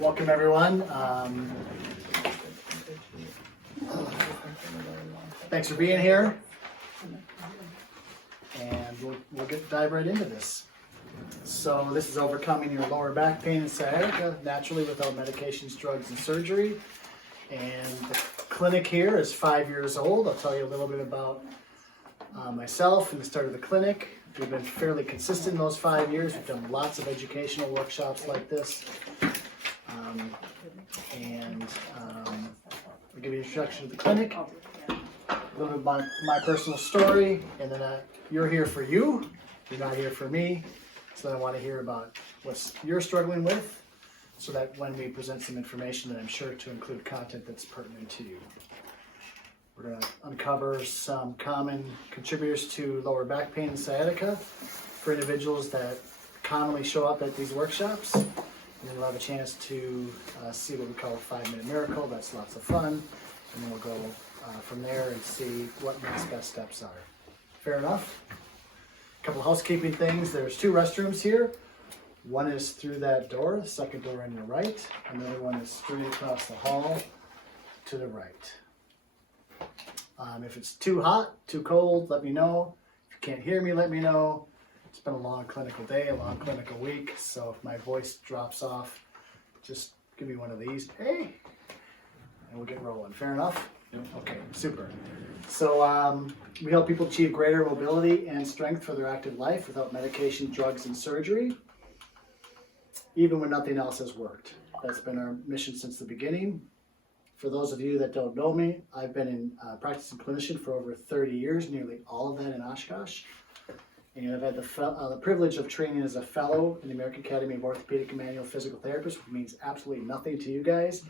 Welcome everyone. Thanks for being here. And we'll dive right into this. So this is overcoming your lower back pain and sciatica naturally without medications, drugs, and surgery. And the clinic here is 5 years old. I'll tell you a little bit about myself and the start of the clinic. We've been fairly consistent in those 5 years. We've done lots of educational workshops like this. I'll give you an introduction to the clinic, a little bit about my personal story, and then you're here for you, you're not here for me. So then I want to hear about what you're struggling with, so that when we present some information, that I'm sure to include content that's pertinent to you. We're going to uncover some common contributors to lower back pain and sciatica for individuals that commonly show up at these workshops. And then we'll have a chance to see what we call a 5-minute miracle. That's lots of fun. And then we'll go from there and see what next best steps are. Fair enough? A couple of housekeeping things. There's 2 restrooms here. One is through that door, the second door on your right. And the other one is straight across the hall to the right. If it's too hot, too cold, let me know. If you can't hear me, let me know. It's been a long clinical day, a long clinical week, so if my voice drops off, just give me one of these. Hey! And we'll get rolling. Fair enough? Yep. Okay, super. So we help people achieve greater mobility and strength for their active life without medication, drugs, and surgery, even when nothing else has worked. That's been our mission since the beginning. For those of you that don't know me, I've been in practicing clinician for over 30 years, nearly all of that in Oshkosh. And I've had the privilege of training as a fellow in the American Academy of Orthopedic and Manual Physical Therapists, which means absolutely nothing to you guys.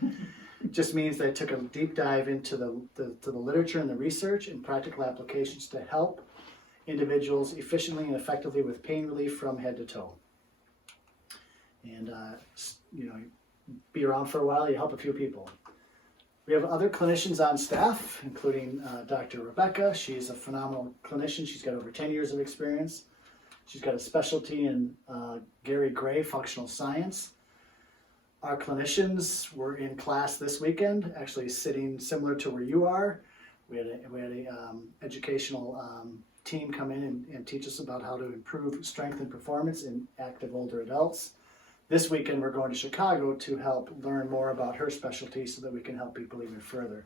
It just means that I took a deep dive into the literature and the research and practical applications to help individuals efficiently and effectively with pain relief from head to toe. And be around for a while, you help a few people. We have other clinicians on staff, including Dr. Rebecca. She's a phenomenal clinician. She's got over 10 years of experience. She's got a specialty in Gary Gray functional science. Our clinicians were in class this weekend, actually sitting similar to where you are. We had a educational team come in and teach us about how to improve strength and performance in active older adults. This weekend, we're going to Chicago to help learn more about her specialty so that we can help people even further.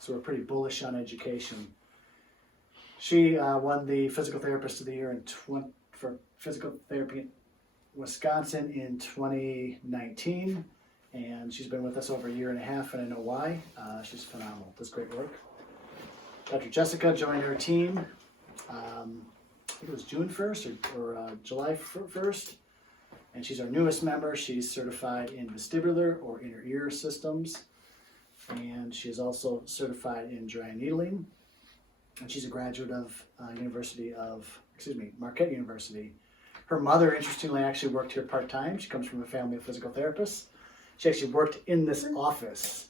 So we're pretty bullish on education. She won the Physical Therapist of the Year for Physical Therapy Wisconsin in 2019. And she's been with us over a year and a half, and I know why. She's phenomenal, does great work. Dr. Jessica joined her team, I think it was June 1st or July 1st. And she's our newest member. She's certified in vestibular or inner ear systems. And she is also certified in dry needling. And she's a graduate of Marquette University. Her mother, interestingly, actually worked here part-time. She comes from a family of physical therapists. She actually worked in this office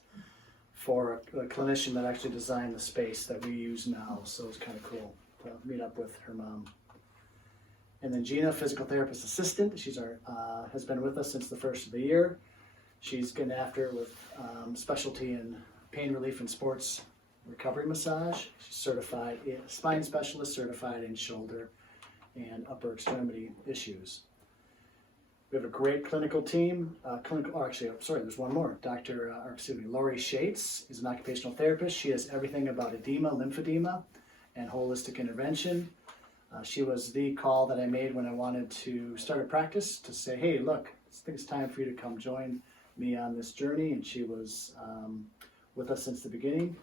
for a clinician that actually designed the space that we use now. So it's kind of cool to meet up with her mom. And then Gina, physical therapist assistant. She's has been with us since the first of the year. She's getting after it with specialty in pain relief and sports recovery massage. She's certified spine specialist, certified in shoulder and upper extremity issues. We have a great clinical team. There's one more. Lori Shates is an occupational therapist. She has everything about edema, lymphedema, and holistic intervention. She was the call that I made when I wanted to start a practice to say, hey, look, I think it's time for you to come join me on this journey. And she was with us since the beginning.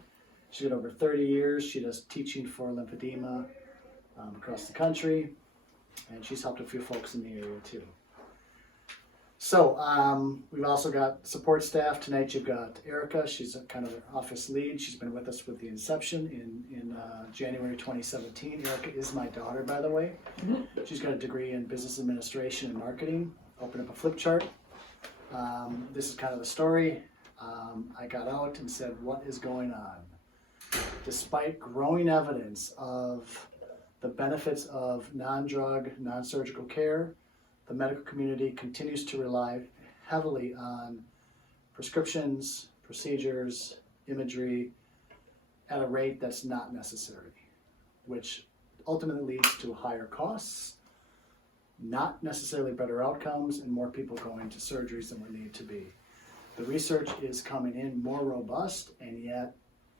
She's got over 30 years. She does teaching for lymphedema across the country. And she's helped a few folks in the area too. So we've also got support staff. Tonight you've got Erica. She's a kind of an office lead. She's been with us with the inception in January 2017. Erica is my daughter, by the way. She's got a degree in business administration and marketing. Open up a flip chart. This is kind of the story. I got out and said, what is going on? Despite growing evidence of the benefits of non-drug, non-surgical care, the medical community continues to rely heavily on prescriptions, procedures, imagery at a rate that's not necessary, which ultimately leads to higher costs, not necessarily better outcomes, and more people going to surgeries than we need to be. The research is coming in more robust, and yet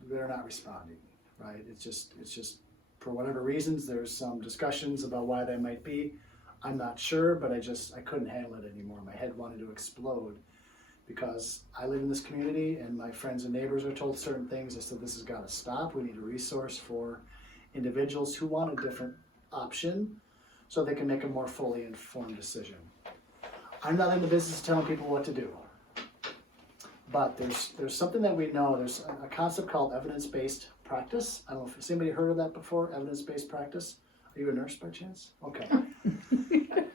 they're not responding, right? It's just for whatever reasons, there's some discussions about why that might be. I'm not sure, but I couldn't handle it anymore. My head wanted to explode because I live in this community and my friends and neighbors are told certain things. I said, this has got to stop. We need a resource for individuals who want a different option so they can make a more fully informed decision. I'm not in the business of telling people what to do, but there's something that we know. There's a concept called evidence-based practice. I don't know if has anybody heard of that before, evidence-based practice. Are you a nurse by chance? Okay.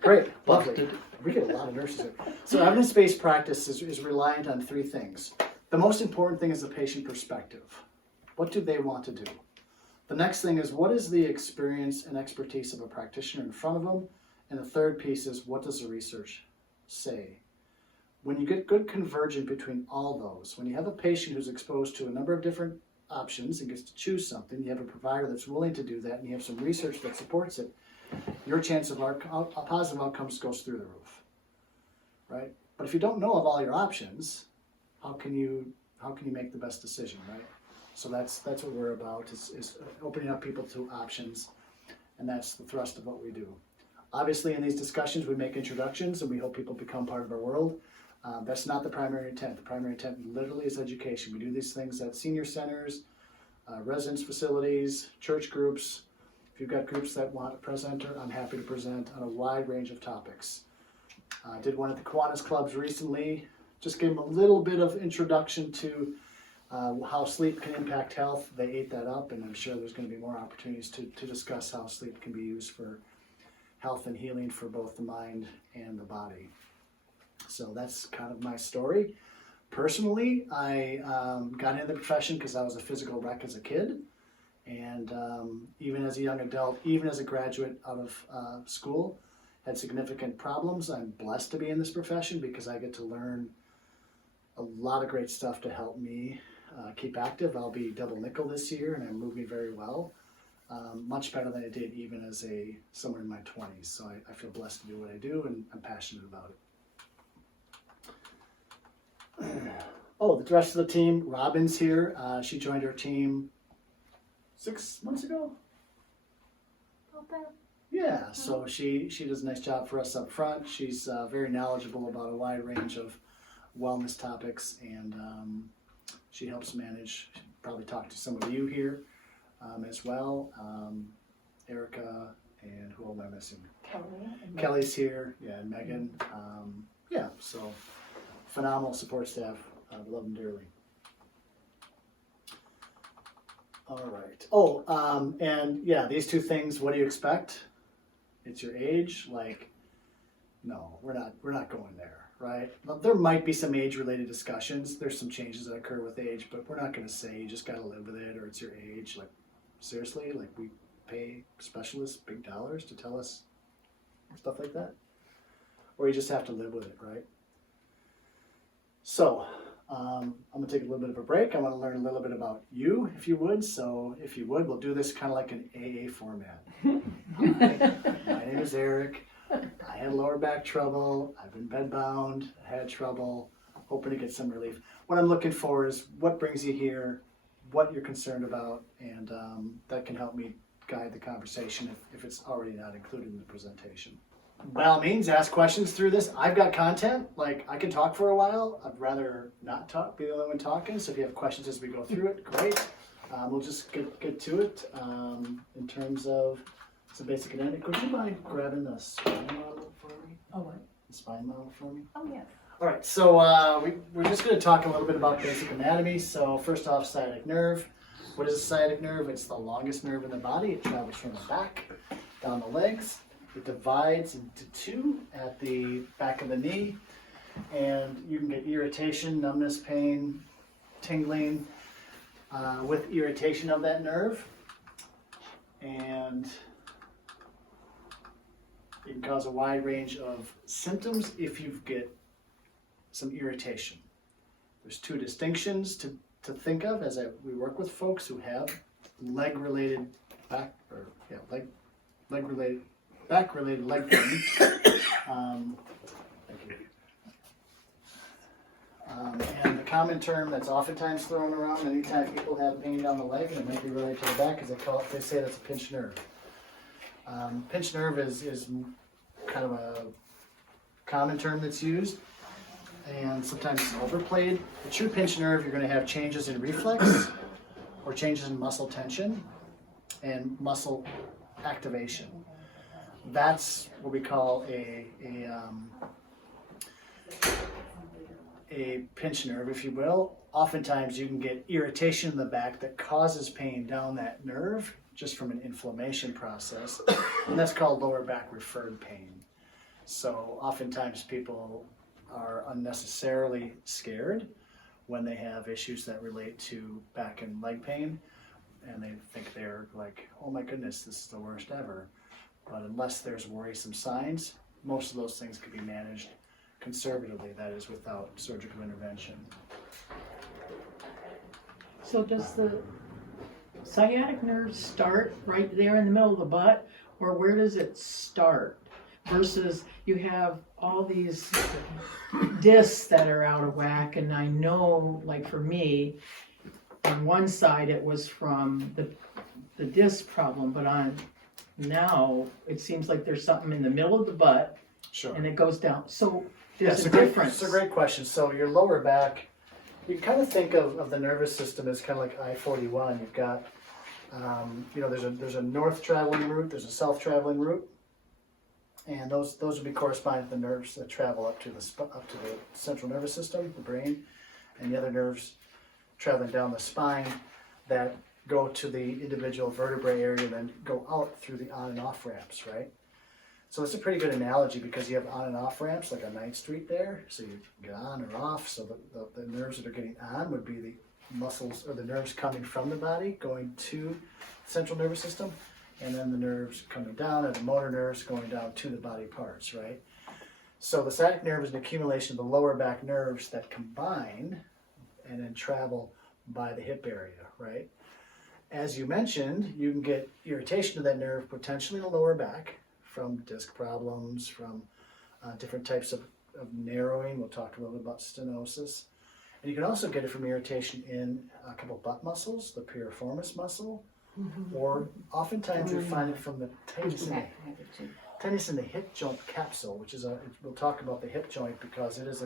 Great, lovely. We get a lot of nurses here. So evidence-based practice is reliant on three things. The most important thing is the patient perspective. What do they want to do? The next thing is, what is the experience and expertise of a practitioner in front of them? And the third piece is, what does the research say? When you get good convergence between all those, when you have a patient who's exposed to a number of different options and gets to choose something, you have a provider that's willing to do that, and you have some research that supports it, your chance of positive outcomes goes through the roof, right? But if you don't know of all your options, how can you make the best decision, right? So that's what we're about, is opening up people to options, and that's the thrust of what we do. Obviously, in these discussions, we make introductions, and we hope people become part of our world. That's not the primary intent. The primary intent literally is education. We do these things at senior centers, residence facilities, church groups. If you've got groups that want a presenter, I'm happy to present on a wide range of topics. I did one at the Kiwanis clubs recently. Just gave them a little bit of introduction to how sleep can impact health. They ate that up, and I'm sure there's going to be more opportunities to discuss how sleep can be used for health and healing for both the mind and the body. So that's kind of my story. Personally, I got into the profession because I was a physical wreck as a kid. And even as a young adult, even as a graduate out of school, had significant problems. I'm blessed to be in this profession because I get to learn a lot of great stuff to help me keep active. I'll be double nickel this year, and I'm moving very well. Much better than I did even as someone in my 20s. So I feel blessed to do what I do, and I'm passionate about it. Oh, the rest of the team. Robin's here. She joined our team 6 months ago. Yeah, so she does a nice job for us up front. She's very knowledgeable about a wide range of wellness topics, and she helps manage. Probably talk to some of you here as well. Erica, and who am I missing? Kelly's here. Yeah, and Megan. Yeah, so phenomenal support staff. Love them dearly. All right. Oh, and yeah, these two things. What do you expect? It's your age. Like, no, we're not going there, right? There might be some age-related discussions. There's some changes that occur with age, but we're not going to say you just got to live with it or it's your age. Like, seriously, like we pay specialists big dollars to tell us stuff like that, or you just have to live with it, right? So. I'm going to take a little bit of a break. I want to learn a little bit about you, if you would. So if you would, we'll do this kind of like an AA format. Hi, my name is Eric. I had lower back trouble. I've been bedbound. I had trouble. Hoping to get some relief. What I'm looking for is what brings you here, what you're concerned about, and that can help me guide the conversation if it's already not included in the presentation. By all means, ask questions through this. I've got content, like I can talk for a while. I'd rather not talk, be the only one talking. So if you have questions as we go through it, great. We'll just get to it. In terms of some basic anatomy, would you mind grabbing the spine model for me? Oh, what? The spine model for me? Oh, yes. All right, so we're just going to talk a little bit about basic anatomy. So first off, sciatic nerve. What is a sciatic nerve? It's the longest nerve in the body. It travels from the back down the legs. It divides into two at the back of the knee, and you can get irritation, numbness, pain, tingling with irritation of that nerve, and it can cause a wide range of symptoms if you get some irritation. There's two distinctions to think of as we work with folks who have leg-related back leg-related back-related leg pain. Thank you. And the common term that's oftentimes thrown around anytime people have pain down the leg, and it might be related to the back, is they say that's a pinched nerve. Pinched nerve is kind of a common term that's used, and sometimes it's overplayed. The true pinched nerve, you're going to have changes in reflex or changes in muscle tension and muscle activation. That's what we call a pinched nerve, if you will. Oftentimes you can get irritation in the back that causes pain down that nerve just from an inflammation process, and that's called lower back referred pain. So oftentimes people are unnecessarily scared when they have issues that relate to back and leg pain, and they think they're like, oh my goodness, this is the worst ever. But unless there's worrisome signs, most of those things can be managed conservatively, that is, without surgical intervention. So does the sciatic nerve start right there in the middle of the butt, or where does it start? Versus you have all these discs that are out of whack, and I know, like for me, on one side it was from the disc problem, but on now it seems like there's something in the middle of the butt, Sure. and it goes down. So there's a difference. It's a great question. So your lower back, you can kind of think of the nervous system as kind of like I-41. You've got, there's a north traveling route, there's a south traveling route, and those would be corresponding to the nerves that travel up to the central nervous system, the brain, and the other nerves traveling down the spine that go to the individual vertebrae area and then go out through the on and off ramps, right? So it's a pretty good analogy because you have on and off ramps like on 9th Street there. So you get on or off. So the nerves that are getting on would be the muscles or the nerves coming from the body going to the central nervous system. And then the nerves coming down are the motor nerves going down to the body parts, right? So the sciatic nerve is an accumulation of the lower back nerves that combine and then travel by the hip area, right? As you mentioned, you can get irritation of that nerve potentially in the lower back from disc problems, from different types of narrowing. We'll talk a little bit about stenosis. And you can also get it from irritation in a couple of butt muscles, the piriformis muscle, or oftentimes we find it from the tightness in the hip joint capsule, which is we'll talk about the hip joint because it is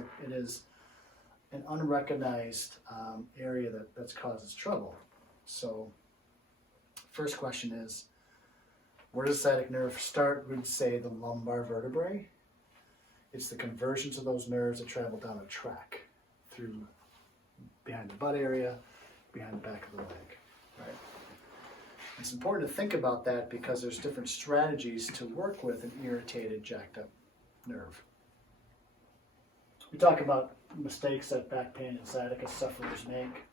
an unrecognized area that causes trouble. So first question is, where does the sciatic nerve start? We'd say the lumbar vertebrae. It's the conversions of those nerves that travel down a track through behind the butt area, behind the back of the leg, right? It's important to think about that because there's different strategies to work with an irritated, jacked up nerve. We talk about mistakes that back pain and sciatica sufferers make.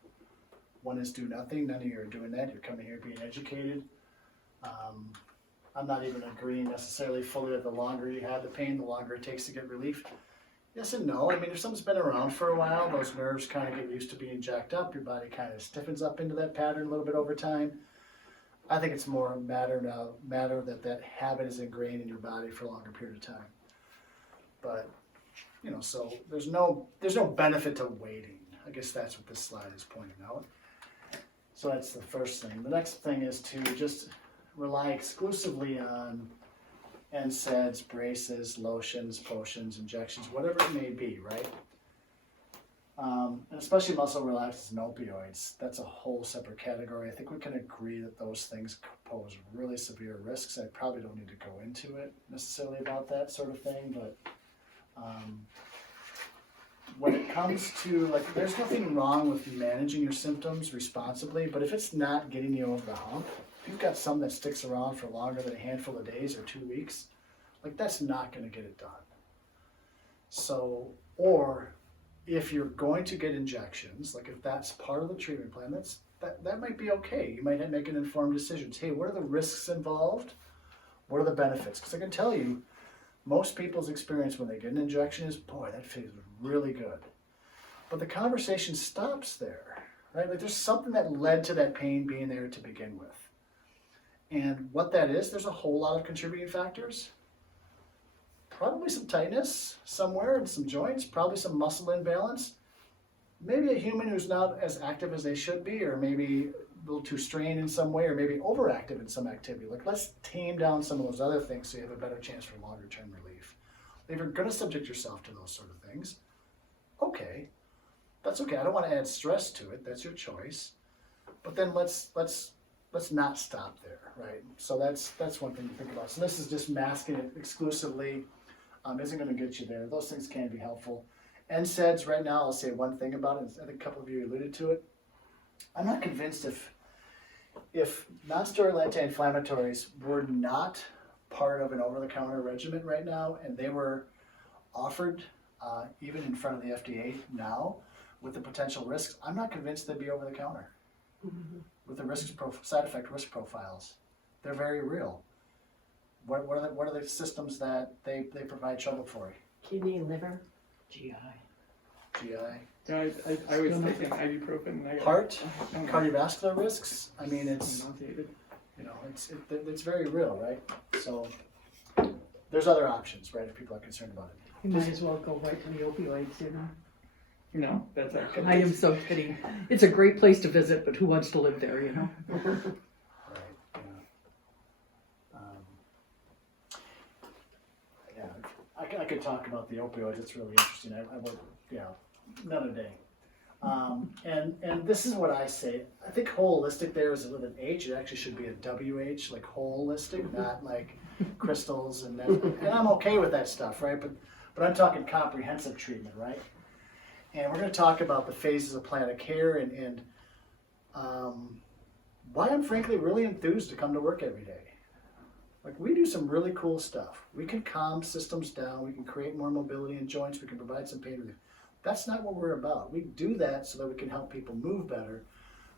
One is do nothing. None of you are doing that. You're coming here being educated. I'm not even agreeing necessarily fully that the longer you have the pain, the longer it takes to get relief. Yes and no. I mean, if something's been around for a while, those nerves kind of get used to being jacked up. Your body kind of stiffens up into that pattern a little bit over time. I think it's more a matter that habit is ingrained in your body for a longer period of time. But, so there's no benefit to waiting. I guess that's what this slide is pointing out. So that's the first thing. The next thing is to just rely exclusively on NSAIDs, braces, lotions, potions, injections, whatever it may be, right? And especially muscle relaxants and opioids. That's a whole separate category. I think we can agree that those things pose really severe risks. I probably don't need to go into it necessarily about that sort of thing, but when it comes to, there's nothing wrong with managing your symptoms responsibly, but if it's not getting you over the hump, if you've got something that sticks around for longer than a handful of days or 2 weeks, that's not going to get it done. So, or if you're going to get injections, if that's part of the treatment plan, that might be okay. You might make an informed decision. Hey, what are the risks involved? What are the benefits? Because I can tell you, most people's experience when they get an injection is, boy, that feels really good. but the conversation stops there, right? Like there's something that led to that pain being there to begin with. And what that is, there's a whole lot of contributing factors. Probably some tightness somewhere in some joints, probably some muscle imbalance. Maybe a human who's not as active as they should be, or maybe a little too strained in some way, or maybe overactive in some activity. Like let's tame down some of those other things so you have a better chance for longer term relief. If you're going to subject yourself to those sort of things, okay, that's okay. I don't want to add stress to it. That's your choice. But then let's not stop there, right? So that's one thing to think about. So this is just masking it exclusively. Isn't going to get you there. Those things can be helpful. NSAIDs right now, I'll say one thing about it. I think a couple of you alluded to it. I'm not convinced if non-steroidal anti-inflammatories were not part of an over-the-counter regimen right now, and they were offered even in front of the FDA now with the potential risks, I'm not convinced they'd be over-the-counter. Mm-hmm. With the side effect risk profiles. They're very real. What are the systems that they provide trouble for? Kidney, liver, GI. Yeah, I was taking ibuprofen. And Heart, cardiovascular risks. I mean, it's nauseated. it's very real, right? So there's other options, right? If people are concerned about it. You might as well go right to the opioids, you know. No, that's actually. I am so kidding. It's a great place to visit, but who wants to live there, you know? Right. Yeah. I could talk about the opioids. It's really interesting. I would, another day. And this is what I say. I think holistic there is with an H. It actually should be a WH, like holistic, not like crystals and that. And I'm okay with that stuff, right? But I'm talking comprehensive treatment, right? And we're going to talk about the phases of plan of care and why I'm frankly really enthused to come to work every day. Like we do some really cool stuff. We can calm systems down. We can create more mobility in joints. We can provide some pain relief. That's not what we're about. We do that so that we can help people move better,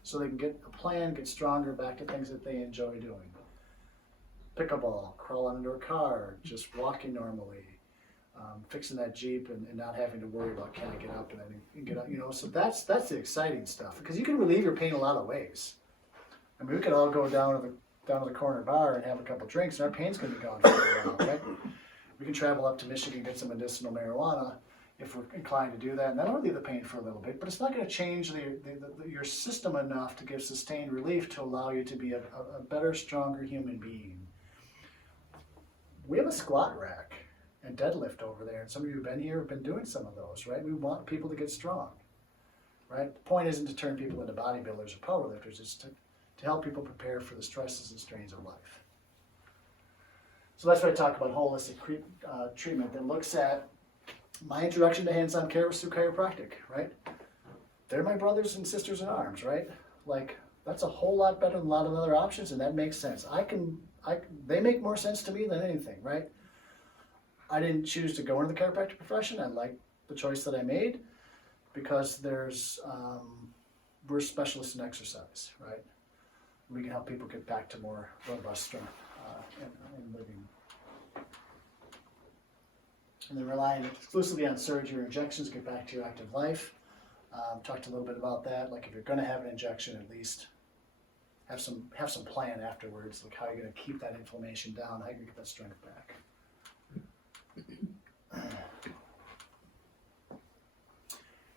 so they can get a plan, get stronger, back to things that they enjoy doing. Pickleball, crawl under a car, just walking normally. Fixing that Jeep and not having to worry about can I get up and then get up, so that's the exciting stuff, because you can relieve your pain a lot of ways. I mean, we could all go down to the corner bar and have a couple drinks and our pain's going to be gone for a while, right? We can travel up to Michigan and get some medicinal marijuana if we're inclined to do that, and that'll relieve the pain for a little bit, but it's not going to change your system enough to give sustained relief to allow you to be a better, stronger human being. We have a squat rack and deadlift over there, and some of you have been here, have been doing some of those, right? We want people to get strong, right? The point isn't to turn people into bodybuilders or powerlifters, it's to help people prepare for the stresses and strains of life. So that's why I talk about holistic treatment that looks at my introduction to hands-on care was through chiropractic, right? They're my brothers and sisters in arms, right? Like, that's a whole lot better than a lot of other options, and that makes sense. They make more sense to me than anything, right? I didn't choose to go into the chiropractic profession. I like the choice that I made because we're specialists in exercise, right? We can help people get back to more robust strength and living. And then relying exclusively on surgery or injections to get back to your active life. Talked a little bit about that. Like if you're going to have an injection, at least have some plan afterwards. Like how you're going to keep that inflammation down, how you're going to get that strength back.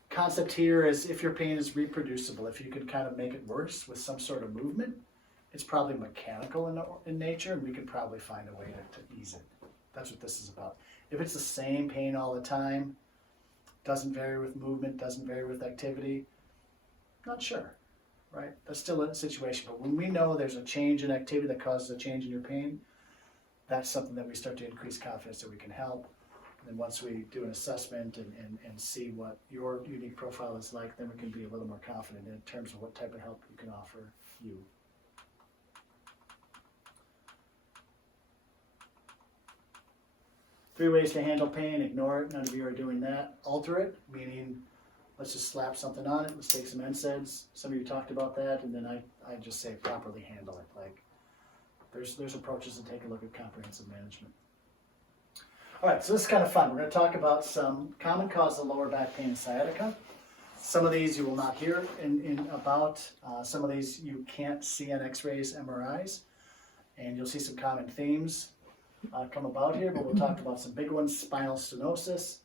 Concept here is if your pain is reproducible, if you can kind of make it worse with some sort of movement, it's probably mechanical in nature, and we can probably find a way to ease it. That's what this is about. If it's the same pain all the time, doesn't vary with movement, doesn't vary with activity, not sure, right? That's still a situation. But when we know there's a change in activity that causes a change in your pain, that's something that we start to increase confidence that we can help. And then once we do an assessment and see what your unique profile is like, then we can be a little more confident in terms of what type of help we can offer you. Three ways to handle pain: ignore it, none of you are doing that. Alter it, meaning let's just slap something on it, let's take some NSAIDs. Some of you talked about that, and then I just say properly handle it. Like there's approaches to take a look at comprehensive management. All right, so this is kind of fun. We're going to talk about some common causes of lower back pain and sciatica. Some of these you will not hear about. Some of these you can't see on x-rays, MRIs, and you'll see some common themes come about here, but we'll talk about some big ones: spinal stenosis,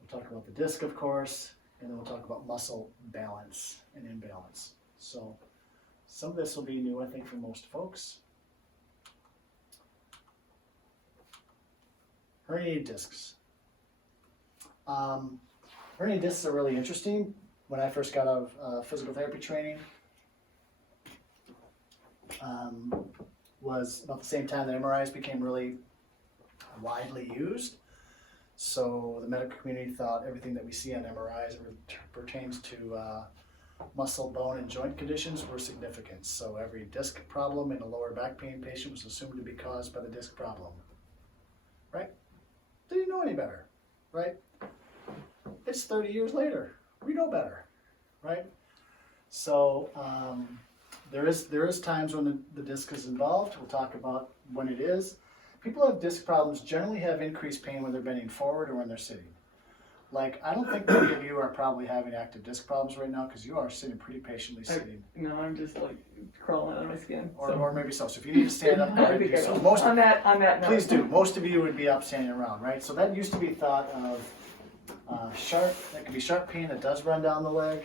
we'll talk about the disc, of course, and then we'll talk about muscle balance and imbalance. So some of this will be new, I think, for most folks. Herniated discs. Herniated discs are really interesting. When I first got out of physical therapy training, was about the same time that MRIs became really widely used. So the medical community thought everything that we see on MRIs pertains to muscle, bone, and joint conditions were significant. So every disc problem in a lower back pain patient was assumed to be caused by the disc problem. Right? They didn't know any better, right? It's 30 years later. We know better, right? So there is times when the disc is involved. We'll talk about when it is. People who have disc problems generally have increased pain when they're bending forward or when they're sitting. Like, I don't think many of you are probably having active disc problems right now because you are sitting pretty patiently sitting. No, I'm just like crawling out of my skin. Or maybe so. So if you need to stand up, go ahead and do so. On that note. Please do. Most of you would be up standing around, right? So that used to be thought of that could be sharp pain that does run down the leg.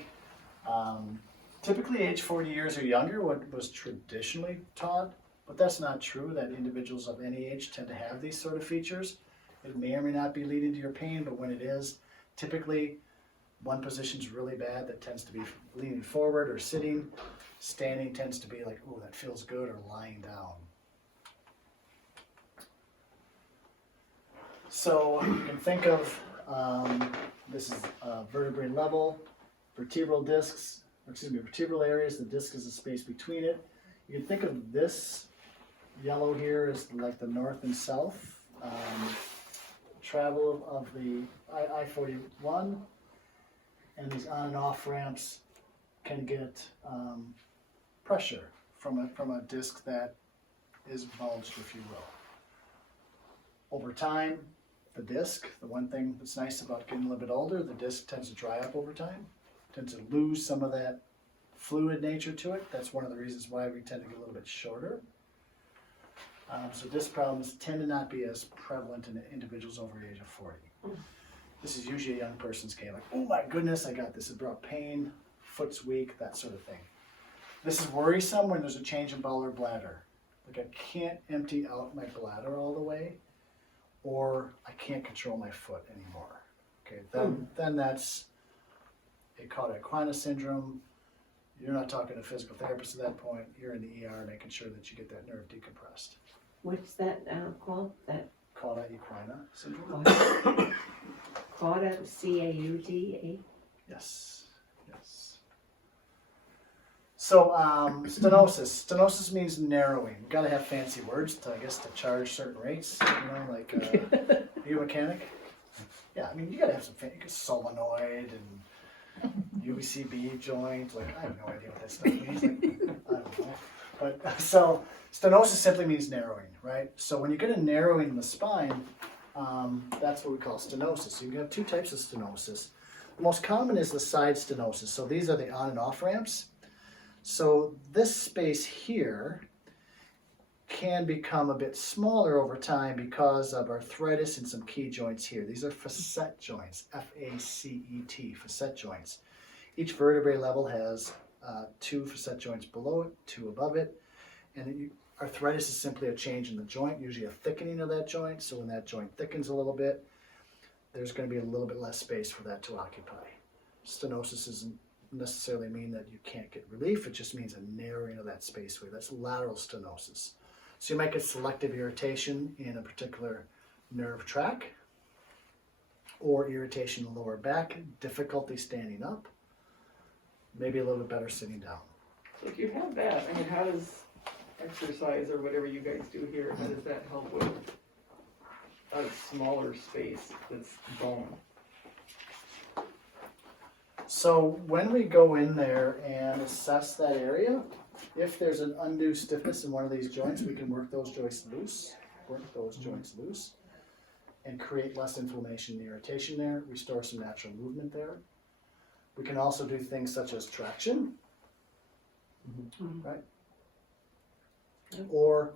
Typically age 40 years or younger, what was traditionally taught, but that's not true, that individuals of any age tend to have these sort of features. It may or may not be leading to your pain, but when it is, typically one position's really bad that tends to be leaning forward or sitting. Standing tends to be like, oh, that feels good, or lying down. So you can think of, this is vertebrae level, vertebral areas, the disc is the space between it. You can think of this yellow here as like the north and south travel of the I-41, and these on and off ramps can get pressure from a disc that is bulged, if you will. Over time, the disc, the one thing that's nice about getting a little bit older, the disc tends to dry up over time, tends to lose some of that fluid nature to it. That's one of the reasons why we tend to get a little bit shorter. So disc problems tend to not be as prevalent in individuals over the age of 40. This is usually a young person's case, like, oh my goodness, I got this abrupt pain, foot's weak, that sort of thing. This is worrisome when there's a change in bowel or bladder. Like, I can't empty out my bladder all the way, or I can't control my foot anymore. Okay, then that's a cauda equina syndrome. You're not talking to a physical therapist at that point. You're in the ER making sure that you get that nerve decompressed. What's that called? That Cauda equina syndrome? cauda, C-A-U-D-A? Yes, yes. So stenosis. Stenosis means narrowing. You've got to have fancy words to, I guess, to charge certain rates. You know, like are you a mechanic? Yeah, I mean, you got to have some fancy solenoid and UVCB joint. Like, I have no idea what that stuff means. Like, I don't know. But so stenosis simply means narrowing, right? So when you get a narrowing in the spine, that's what we call stenosis. So you can have two types of stenosis. The most common is the side stenosis. So these are the on and off ramps. So this space here can become a bit smaller over time because of arthritis in some key joints here. These are facet joints, F-A-C-E-T, facet joints. Each vertebrae level has 2 facet joints below it, 2 above it, and arthritis is simply a change in the joint, usually a thickening of that joint. So when that joint thickens a little bit, there's going to be a little bit less space for that to occupy. Stenosis doesn't necessarily mean that you can't get relief, it just means a narrowing of that space. That's lateral stenosis. So you might get selective irritation in a particular nerve tract, or irritation in the lower back, difficulty standing up, maybe a little bit better sitting down. So if you have that, I mean, how does exercise or whatever you guys do here, how does that help with a smaller space that's bone? So when we go in there and assess that area, if there's an undue stiffness in one of these joints, we can work those joints loose, and create less inflammation and irritation there, restore some natural movement there. We can also do things such as traction, right? Or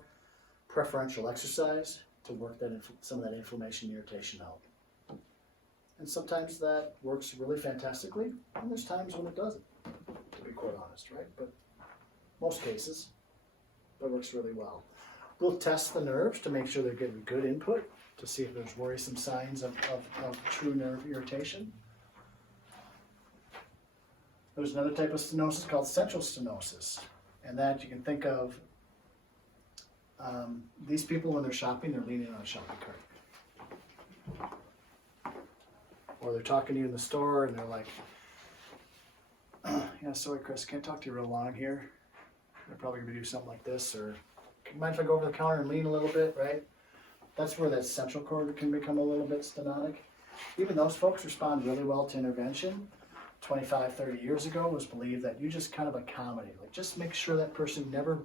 preferential exercise to work that some of that inflammation and irritation out. And sometimes that works really fantastically, and there's times when it doesn't, to be quite honest, right? But most cases, that works really well. We'll test the nerves to make sure they're getting good input to see if there's worrisome signs of true nerve irritation. There's another type of stenosis called central stenosis, and that you can think of these people when they're shopping, they're leaning on a shopping cart. Or they're talking to you in the store and they're like, yeah, sorry Chris, can't talk to you real long here. They're probably gonna do something like this, or mind if I go over the counter and lean a little bit, right? That's where that central cord can become a little bit stenotic. Even those folks respond really well to intervention. 25, 30 years ago, it was believed that you just kind of accommodate, like just make sure that person never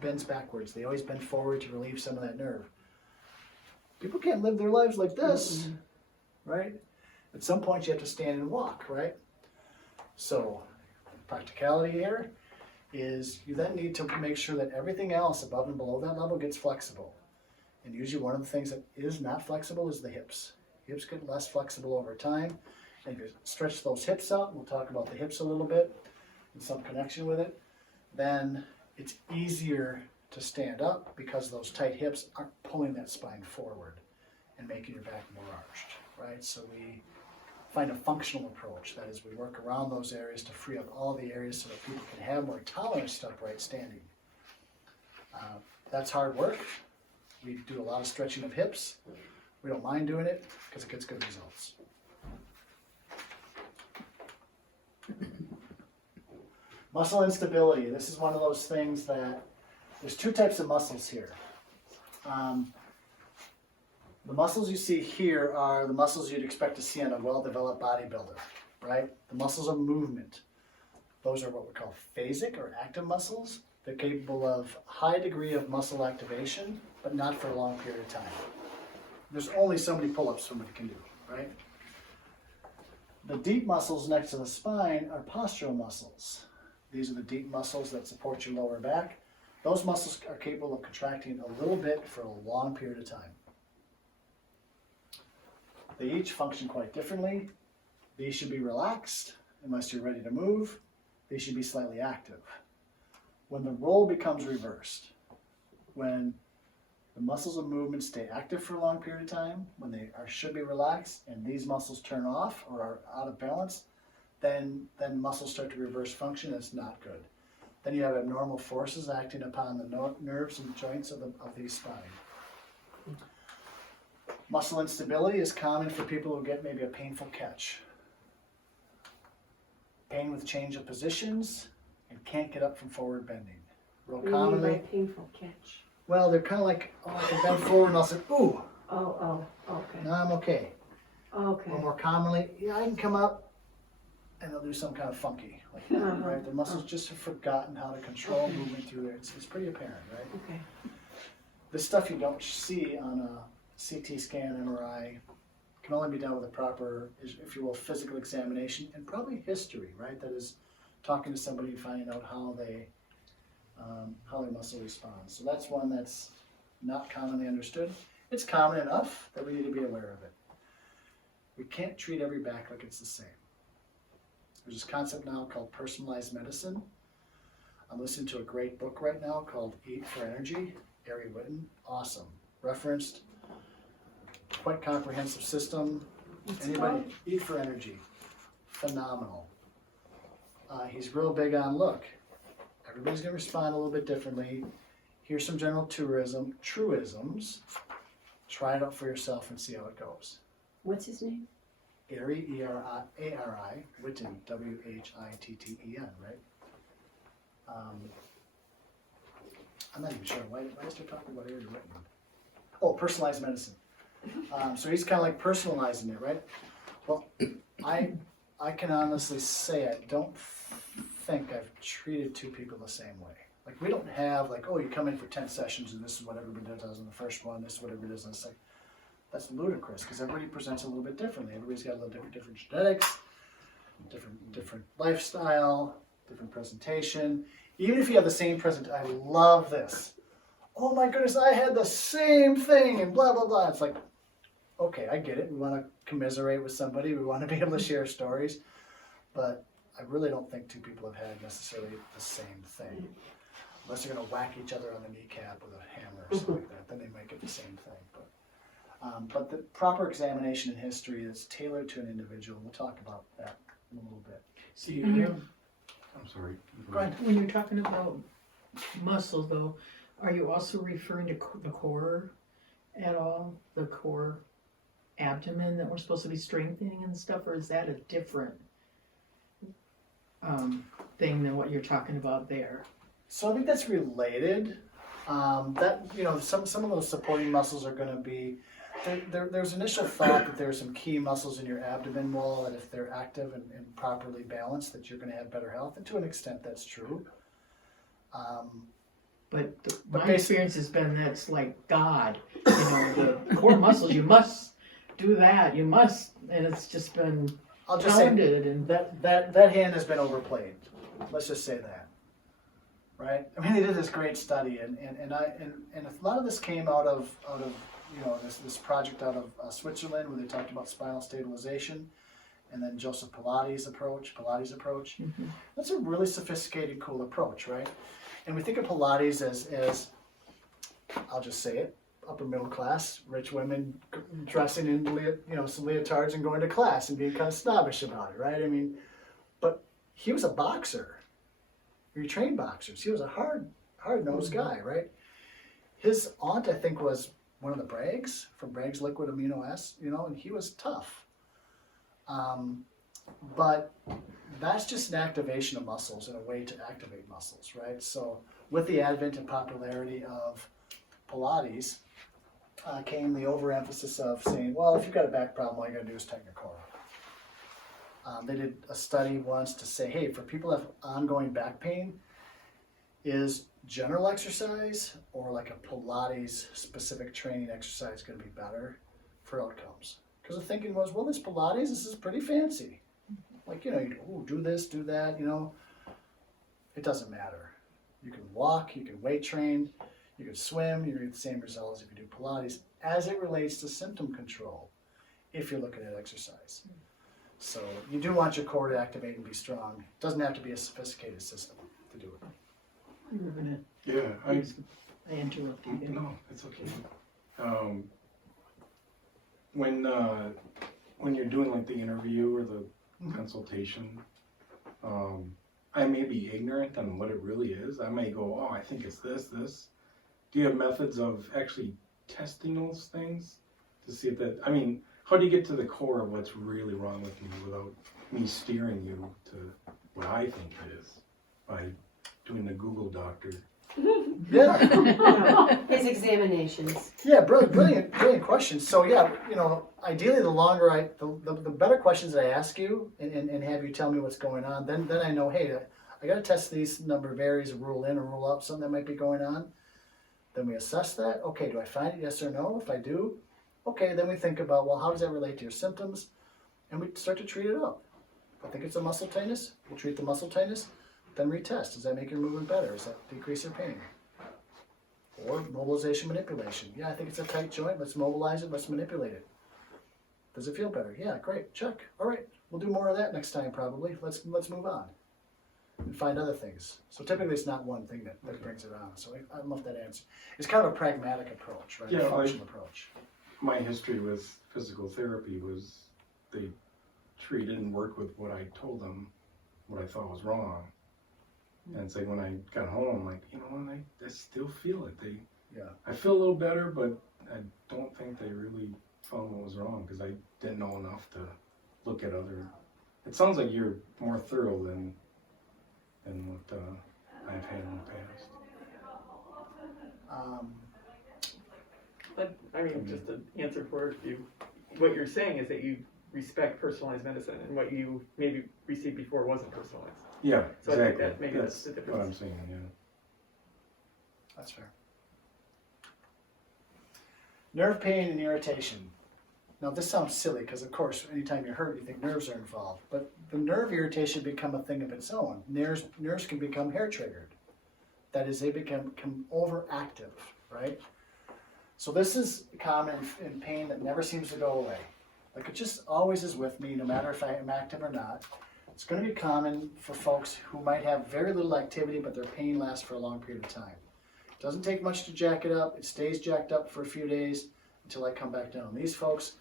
bends backwards. They always bend forward to relieve some of that nerve. People can't live their lives like this, right? At some point you have to stand and walk, right? So, practicality here is you then need to make sure that everything else above and below that level gets flexible. And usually one of the things that is not flexible is the hips. Hips get less flexible over time. And if you stretch those hips out, we'll talk about the hips a little bit and some connection with it, then it's easier to stand up because those tight hips aren't pulling that spine forward and making your back more arched, right? So we find a functional approach. That is, we work around those areas to free up all the areas so that people can have more tolerance to upright standing. That's hard work. We do a lot of stretching of hips. We don't mind doing it because it gets good results. Muscle instability. This is one of those things that there's two types of muscles here. The muscles you see here are the muscles you'd expect to see on a well-developed bodybuilder, right? The muscles of movement. Those are what we call phasic or active muscles. They're capable of high degree of muscle activation, but not for a long period of time. There's only so many pull-ups somebody can do, right? The deep muscles next to the spine are postural muscles. These are the deep muscles that support your lower back. Those muscles are capable of contracting a little bit for a long period of time. They each function quite differently. These should be relaxed unless you're ready to move. These should be slightly active. When the role becomes reversed, when the muscles of movement stay active for a long period of time, when they should be relaxed, and these muscles turn off or are out of balance, then muscles start to reverse function. It's not good. Then you have abnormal forces acting upon the nerves and joints of the spine. Muscle instability is common for people who get maybe a painful catch. Pain with change of positions and can't get up from forward bending. Real commonly. Painful catch. Well, they're kind of like, oh, I can bend forward and I'll say, ooh. Oh, okay. No, I'm okay. Okay. Or more commonly, yeah, I can come up, and they'll do some kind of funky, like that, right? The muscles just have forgotten how to control movement through there. It's pretty apparent, right? Okay. This stuff you don't see on a CT scan, MRI, can only be done with a proper, if you will, physical examination and probably history, right? That is talking to somebody and finding out how their muscle responds. So that's one that's not commonly understood. It's common enough that we need to be aware of it. We can't treat every back like it's the same. There's this concept now called personalized medicine. I'm listening to a great book right now called Eat for Energy, Ari Whitten. Awesome. Referenced. Quite comprehensive system. Anybody? Eat for Energy. Phenomenal. He's real big on, look, everybody's going to respond a little bit differently. Here's some general truisms. Try it out for yourself and see how it goes. What's his name? Ari, E-R-I-A-R-I, Whitten, W-H-I-T-T-E-N, right? I'm not even sure. Why is there talking about Ari Whitten? Oh, personalized medicine. So he's kind of like personalizing it, right? Well, I can honestly say I don't think I've treated two people the same way. Like, we don't have like, oh, you come in for 10 sessions and this is what everybody does in the first one, this is what everybody does in the second. That's ludicrous because everybody presents a little bit differently. Everybody's got a little different genetics, different lifestyle, different presentation. Even if you have the same present, I love this. Oh my goodness, I had the same thing and blah, blah, blah. It's like, okay, I get it. We want to commiserate with somebody. We want to be able to share stories. But I really don't think two people have had necessarily the same thing. Unless they're going to whack each other on the kneecap with a hammer or something like that, then they might get the same thing. But the proper examination in history is tailored to an individual. We'll talk about that in a little bit. See, And you're- I'm sorry. Go ahead. When you're talking about muscles, though, are you also referring to the core at all? The core abdomen that we're supposed to be strengthening and stuff, or is that a different thing than what you're talking about there? So I think that's related. That some of those supporting muscles are going to be. There's initial thought that there's some key muscles in your abdomen wall that if they're active and properly balanced, that you're going to have better health. And to an extent, that's true. But But my experience has been that's like God. The core muscles, you must do that. You must, and it's just been I'll just say pounded and that hand has been overplayed. Let's just say that, right? I mean, they did this great study, and a lot of this came out of this project out of Switzerland where they talked about spinal stabilization, and then Joseph Pilates' approach. Mhm. That's a really sophisticated, cool approach, right? And we think of Pilates as I'll just say it, upper middle class, rich women dressing in some leotards and going to class and being kind of snobbish about it, right? I mean, but he was a boxer. He trained boxers. He was a hard-nosed guy, right? His aunt, I think, was one of the Braggs from Bragg's Liquid Amino Acids, and he was tough. But that's just an activation of muscles and a way to activate muscles, right? So with the advent and popularity of Pilates came the overemphasis of saying, well, if you've got a back problem, all you got to do is tighten your core up. They did a study once to say, hey, for people that have ongoing back pain, is general exercise or like a Pilates specific training exercise going to be better for outcomes? Because the thinking was, well, this Pilates, this is pretty fancy. Like, you do this, do that, It doesn't matter. You can walk, you can weight train, you can swim, you're going to get the same results if you do Pilates as it relates to symptom control if you're looking at exercise. So you do want your core to activate and be strong. It doesn't have to be a sophisticated system to do it. You were gonna. Yeah, I interrupted you. no, it's okay. When you're doing like the interview or the consultation, I may be ignorant on what it really is. I may go, oh, I think it's this. Do you have methods of actually testing those things to see if that, how do you get to the core of what's really wrong with me without me steering you to what I think it is by doing the Google doctor? Yeah. His examinations. Yeah, brilliant question. So yeah, ideally the better questions I ask you and have you tell me what's going on, then I know, hey, I got to test these number of areas, rule in or rule out something that might be going on. Then we assess that. Okay, do I find it? Yes or no? If I do, okay, then we think about, well, how does that relate to your symptoms? And we start to treat it up. If I think it's a muscle tightness, we'll treat the muscle tightness, then retest. Does that make your movement better? Does that decrease your pain? Or mobilization manipulation. Yeah, I think it's a tight joint. Let's mobilize it. Let's manipulate it. Does it feel better? Yeah, great. Check. All right. We'll do more of that next time probably. Let's move on and find other things. So typically it's not one thing that brings it on. So I love that answer. It's kind of a pragmatic approach, right? Yeah, A functional approach. My history with physical therapy was they treated and worked with what I told them, what I thought was wrong. And so when I got home, I'm like, I still feel it. I feel a little better, but I don't think they really found what was wrong because I didn't know enough to look at other. It sounds like you're more thorough than what I've had in the past. But just to answer for you, what you're saying is that you respect personalized medicine, and what you maybe received before wasn't personalized. Yeah, So exactly. I think that maybe that's the what difference. I'm saying. Yeah. That's fair. Nerve pain and irritation. Now this sounds silly because of course anytime you're hurt you think nerves are involved, but the nerve irritation become a thing of its own. Nerves can become hair triggered. That is, they become overactive, right? So this is common in pain that never seems to go away. Like it just always is with me no matter if I am active or not. It's going to be common for folks who might have very little activity but their pain lasts for a long period of time. It doesn't take much to jack it up. It stays jacked up for a few days until I come back down. These folks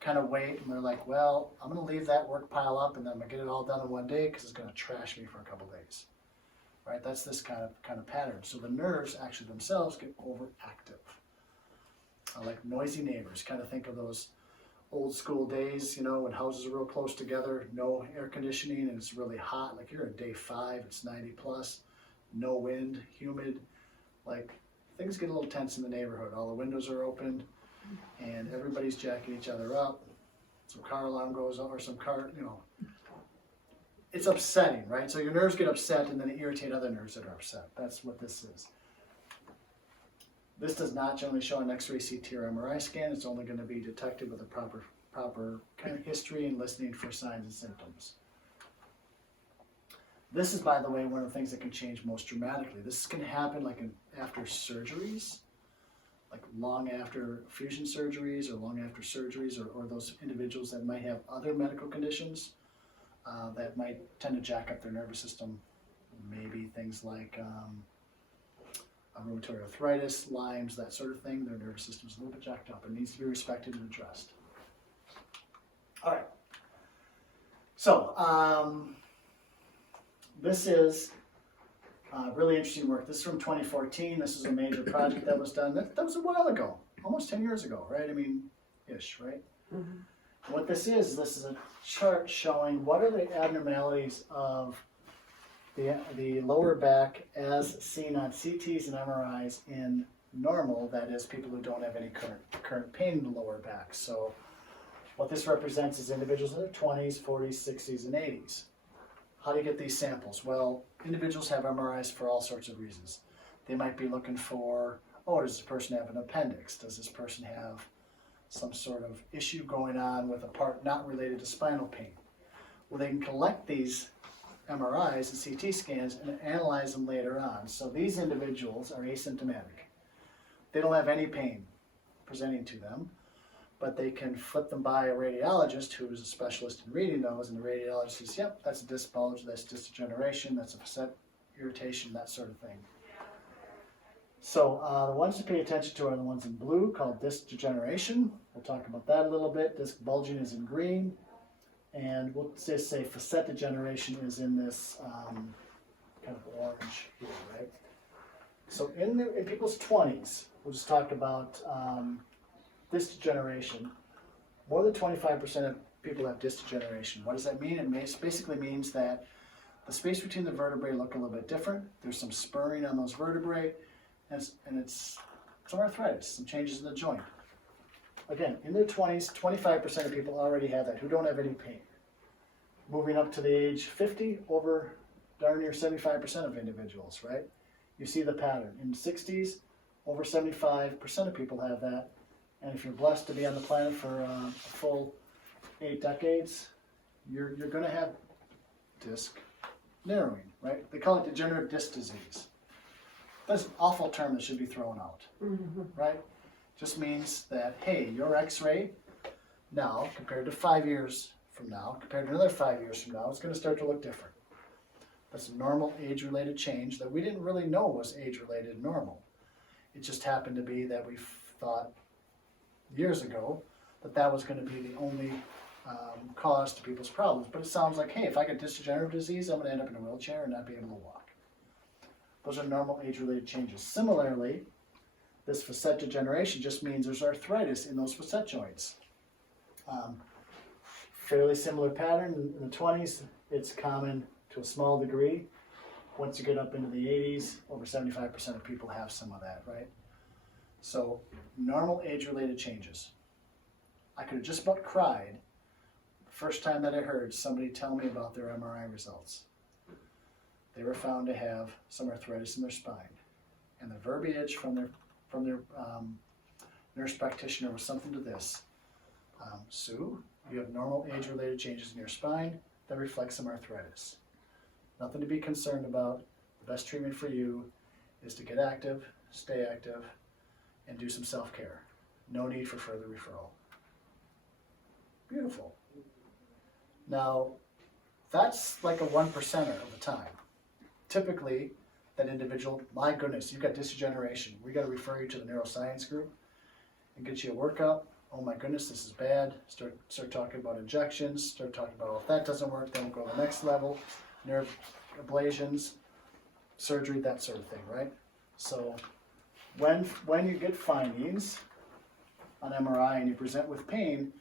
kind of wait and they're like, well, I'm going to leave that work pile up and then I'm going to get it all done in one day because it's going to trash me for a couple days. Right? That's this kind of pattern. So the nerves actually themselves get overactive. Like noisy neighbors. Kind of think of those old school days, you know, when houses are real close together, no air conditioning and it's really hot. Like you're at day 5, it's 90 plus, no wind, humid. Like things get a little tense in the neighborhood. All the windows are open and everybody's jacking each other up. Some car alarm goes off or some car, you know. It's upsetting, right? So your nerves get upset and then irritate other nerves that are upset. That's what this is. This does not generally show an X-ray, CT, or MRI scan. It's only going to be detected with a proper kind of history and listening for signs and symptoms. This is, by the way, one of the things that can change most dramatically. This can happen like after surgeries, like long after fusion surgeries or long after surgeries, or those individuals that might have other medical conditions that might tend to jack up their nervous system. Maybe things like rheumatoid arthritis, Lyme's, that sort of thing. Their nervous system is a little bit jacked up and needs to be respected and addressed. All right. So this is really interesting work. This is from 2014. This is a major project that was done. That was a while ago, almost 10 years ago, right? I mean, ish, right? Mm-hmm. What this is a chart showing what are the abnormalities of the lower back as seen on CTs and MRIs in normal, that is, people who don't have any current pain in the lower back. So what this represents is individuals in their 20s, 40s, 60s, and 80s. How do you get these samples? Well, individuals have MRIs for all sorts of reasons. They might be looking for, oh, does this person have an appendix? Does this person have some sort of issue going on with a part not related to spinal pain? Well, they can collect these MRIs and CT scans and analyze them later on. So these individuals are asymptomatic. They don't have any pain presenting to them, but they can flip them by a radiologist who is a specialist in reading those, and the radiologist says, yep, that's a disc bulge, that's disc degeneration, that's a facet irritation, that sort of thing. So the ones to pay attention to are the ones in blue, called disc degeneration. We'll talk about that a little bit. Disc bulging is in green. And we'll just say facet degeneration is in this kind of orange here, right? So in people's 20s, we'll just talk about disc degeneration. More than 25% of people have disc degeneration. What does that mean? It basically means that the space between the vertebrae look a little bit different. There's some spurring on those vertebrae, and it's some arthritis, some changes in the joint. Again, in their 20s, 25% of people already have that who don't have any pain. Moving up to the age 50, over darn near 75% of individuals, right? You see the pattern. In the 60s, over 75% of people have that. And if you're blessed to be on the planet for a full 8 decades, you're going to have disc narrowing, right? They call it degenerative disc disease. That's an awful term that should be thrown out, right? Just means that, hey, your x-ray now, compared to 5 years from now, compared to another 5 years from now, it's going to start to look different. That's a normal age-related change that we didn't really know was age-related normal. It just happened to be that we thought years ago that that was going to be the only cause to people's problems. But it sounds like, hey, if I get disc degenerative disease, I'm going to end up in a wheelchair and not be able to walk. Those are normal age-related changes. Similarly, this facet degeneration just means there's arthritis in those facet joints. Fairly similar pattern in the 20s. It's common to a small degree. Once you get up into the 80s, over 75% of people have some of that, right? So normal age-related changes. I could have just about cried the first time that I heard somebody tell me about their MRI results. They were found to have some arthritis in their spine. And the verbiage from their nurse practitioner was something to this. Sue, you have normal age-related changes in your spine that reflect some arthritis. Nothing to be concerned about. The best treatment for you is to get active, stay active, and do some self-care. No need for further referral. Beautiful. Now, that's like a 1%er of the time. Typically, that individual, my goodness, you've got disc degeneration. We got to refer you to the neuroscience group and get you a workup. Oh my goodness, this is bad. Start talking about injections. Start talking about, well, if that doesn't work, then we'll go to the next level. Nerve ablations, surgery, that sort of thing, right? So when you get findings on MRI and you present with pain,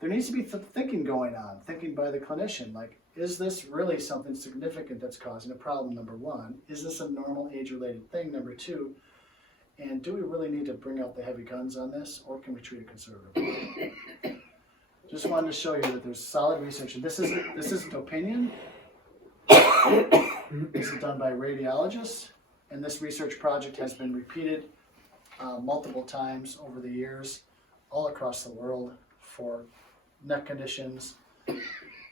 there needs to be thinking going on, thinking by the clinician, like, is this really something significant that's causing a problem, number one? Is this a normal age-related thing, number two? And do we really need to bring out the heavy guns on this, or can we treat it conservatively? Just wanted to show you that there's solid research. And this isn't opinion. This is done by radiologists, and this research project has been repeated multiple times over the years, all across the world, for neck conditions,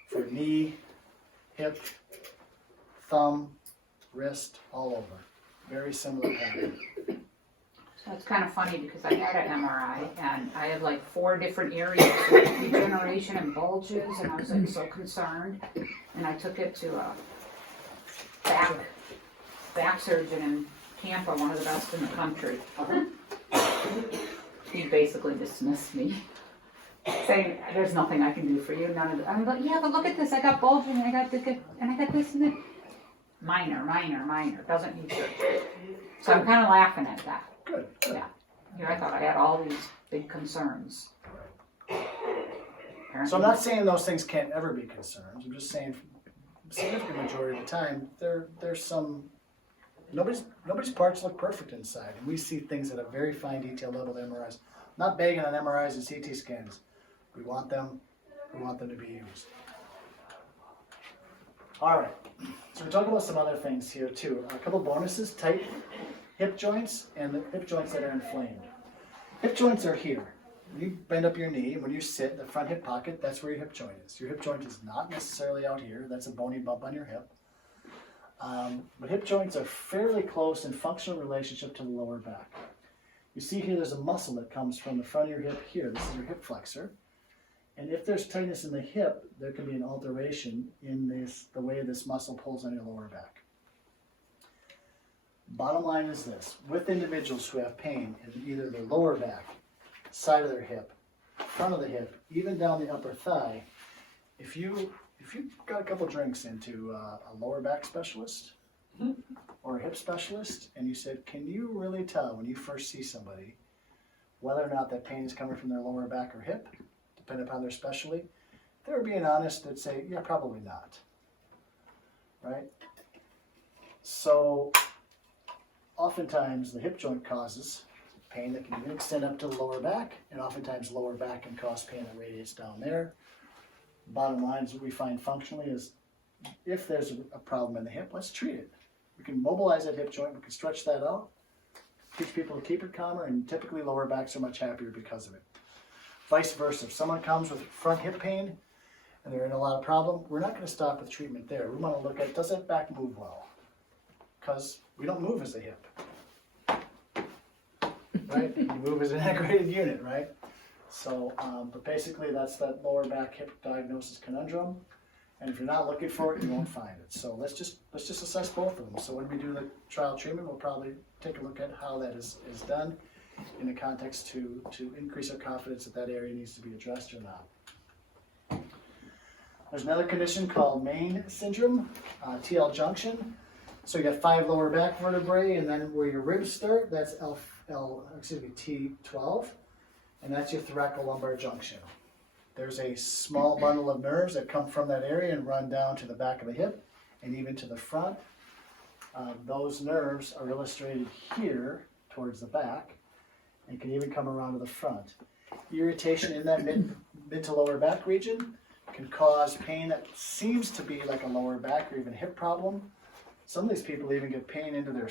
for knee, hip, thumb, wrist, all over. Very similar pattern. So it's kind of funny because I had an MRI and I had like 4 different areas with degeneration and bulges, and I was like so concerned, and I took it to a back surgeon in Tampa, one of the best in the country. He basically dismissed me, saying, "There's nothing I can do for you. None of it." I'm like, "Yeah, but look at this. I got bulging, and I got this, and that. Minor. Doesn't need surgery." So I'm kind of laughing at that. Good. Yeah. Here I thought I had all these big concerns. So I'm not saying those things can't ever be concerns. I'm just saying, significant majority of the time, there's some. Nobody's parts look perfect inside, and we see things at a very fine detail level with MRIs. Not begging on MRIs and CT scans. We want them to be used. All right. So we're talking about some other things here too. A couple bonuses: tight hip joints and the hip joints that are inflamed. Hip joints are here. When you bend up your knee, when you sit, the front hip pocket, that's where your hip joint is. Your hip joint is not necessarily out here. That's a bony bump on your hip. But hip joints are fairly close in functional relationship to the lower back. You see here there's a muscle that comes from the front of your hip here. This is your hip flexor. And if there's tightness in the hip, there can be an alteration in the way this muscle pulls on your lower back. Bottom line is this: with individuals who have pain in either their lower back, side of their hip, front of the hip, even down the upper thigh, if you got a couple drinks into a lower back specialist or a hip specialist, and you said, can you really tell when you first see somebody whether or not that pain is coming from their lower back or hip, depending upon their specialty? If they were being honest, they'd say, yeah, probably not. Right? So oftentimes the hip joint causes pain that can even extend up to the lower back, and oftentimes lower back can cause pain that radiates down there. Bottom line is what we find functionally is if there's a problem in the hip, let's treat it. We can mobilize that hip joint, we can stretch that out, teach people to keep it calmer, and typically lower backs are much happier because of it. Vice versa, if someone comes with front hip pain and they're in a lot of problem, we're not going to stop with treatment there. We want to look at, does that back move well? Because we don't move as a hip. Right? You move as an integrated unit, right? So, but basically that's that lower back hip diagnosis conundrum. And if you're not looking for it, you won't find it. So let's just assess both of them. So when we do the trial treatment, we'll probably take a look at how that is done in the context to increase our confidence that that area needs to be addressed or not. There's another condition called Main syndrome, TL junction. So you got 5 lower back vertebrae, and then where your ribs start, that's T12, and that's your thoracolumbar junction. There's a small bundle of nerves that come from that area and run down to the back of the hip and even to the front. Those nerves are illustrated here towards the back and can even come around to the front. Irritation in that mid to lower back region can cause pain that seems to be like a lower back or even hip problem. Some of these people even get pain into their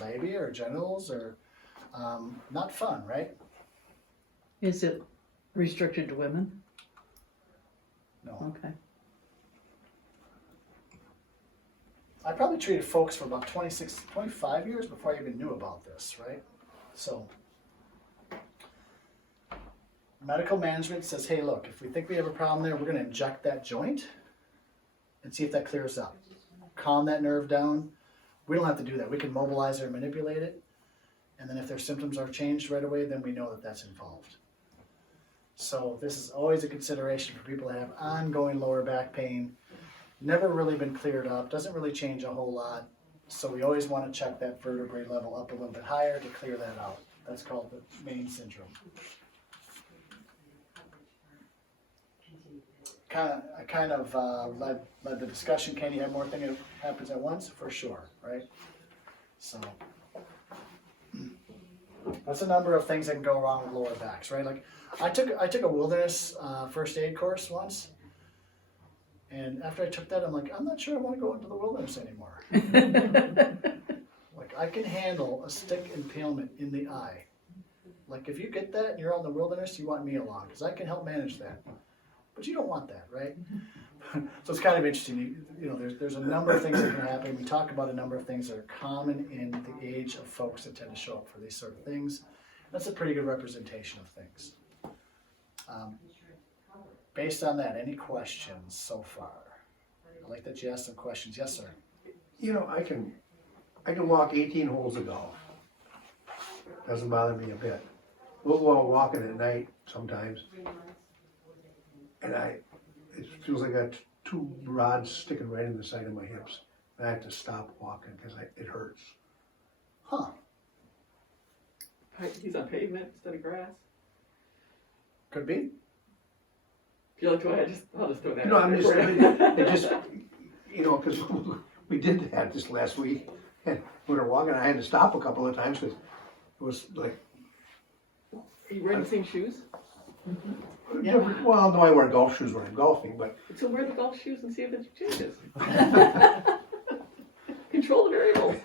labia or genitals, or not fun, right? Is it Restricted to women? No. Okay. I probably treated folks for about 26, 25 years before I even knew about this, right? So, medical management says, hey, look, if we think we have a problem there, we're going to inject that joint and see if that clears up. Calm that nerve down. We don't have to do that. We can mobilize it or manipulate it. And then if their symptoms are changed right away, then we know that that's involved. So this is always a consideration for people that have ongoing lower back pain. Never really been cleared up, doesn't really change a whole lot. So we always want to check that vertebrae level up a little bit higher to clear that out. That's called the main syndrome. I kind of led the discussion. Can you have more things that happens at once? For sure, right? So that's a number of things that can go wrong with lower backs, right? Like I took a wilderness first aid course once, and after I took that, I'm like, I'm not sure I want to go into the wilderness anymore. Like I can handle a stick impalement in the eye. Like if you get that and you're out in the wilderness, you want me along because I can help manage that. But you don't want that, right? So it's kind of interesting. You know, there's a number of things that can happen. We talk about a number of things that are common in the age of folks that tend to show up for these sort of things. That's a pretty good representation of things. Based on that, any questions so far? I like that you asked some questions. Yes, sir. You know, I can walk 18 holes of golf. Doesn't bother me a bit. We'll go out walking at night sometimes, and it feels like I got two rods sticking right in the side of my hips. And I have to stop walking because it hurts. Huh. He's on pavement instead of grass. Could be. You're like, I'll just throw that. You know, out I'm there just, for you. it just, you know, because we did that this last week, and we were walking. I had to stop a couple of times because it was like. Are you wearing the same shoes? Yeah. Well, no, I wear golf shoes when I'm golfing, but So wear the golf shoes and see if it changes. Control the variables.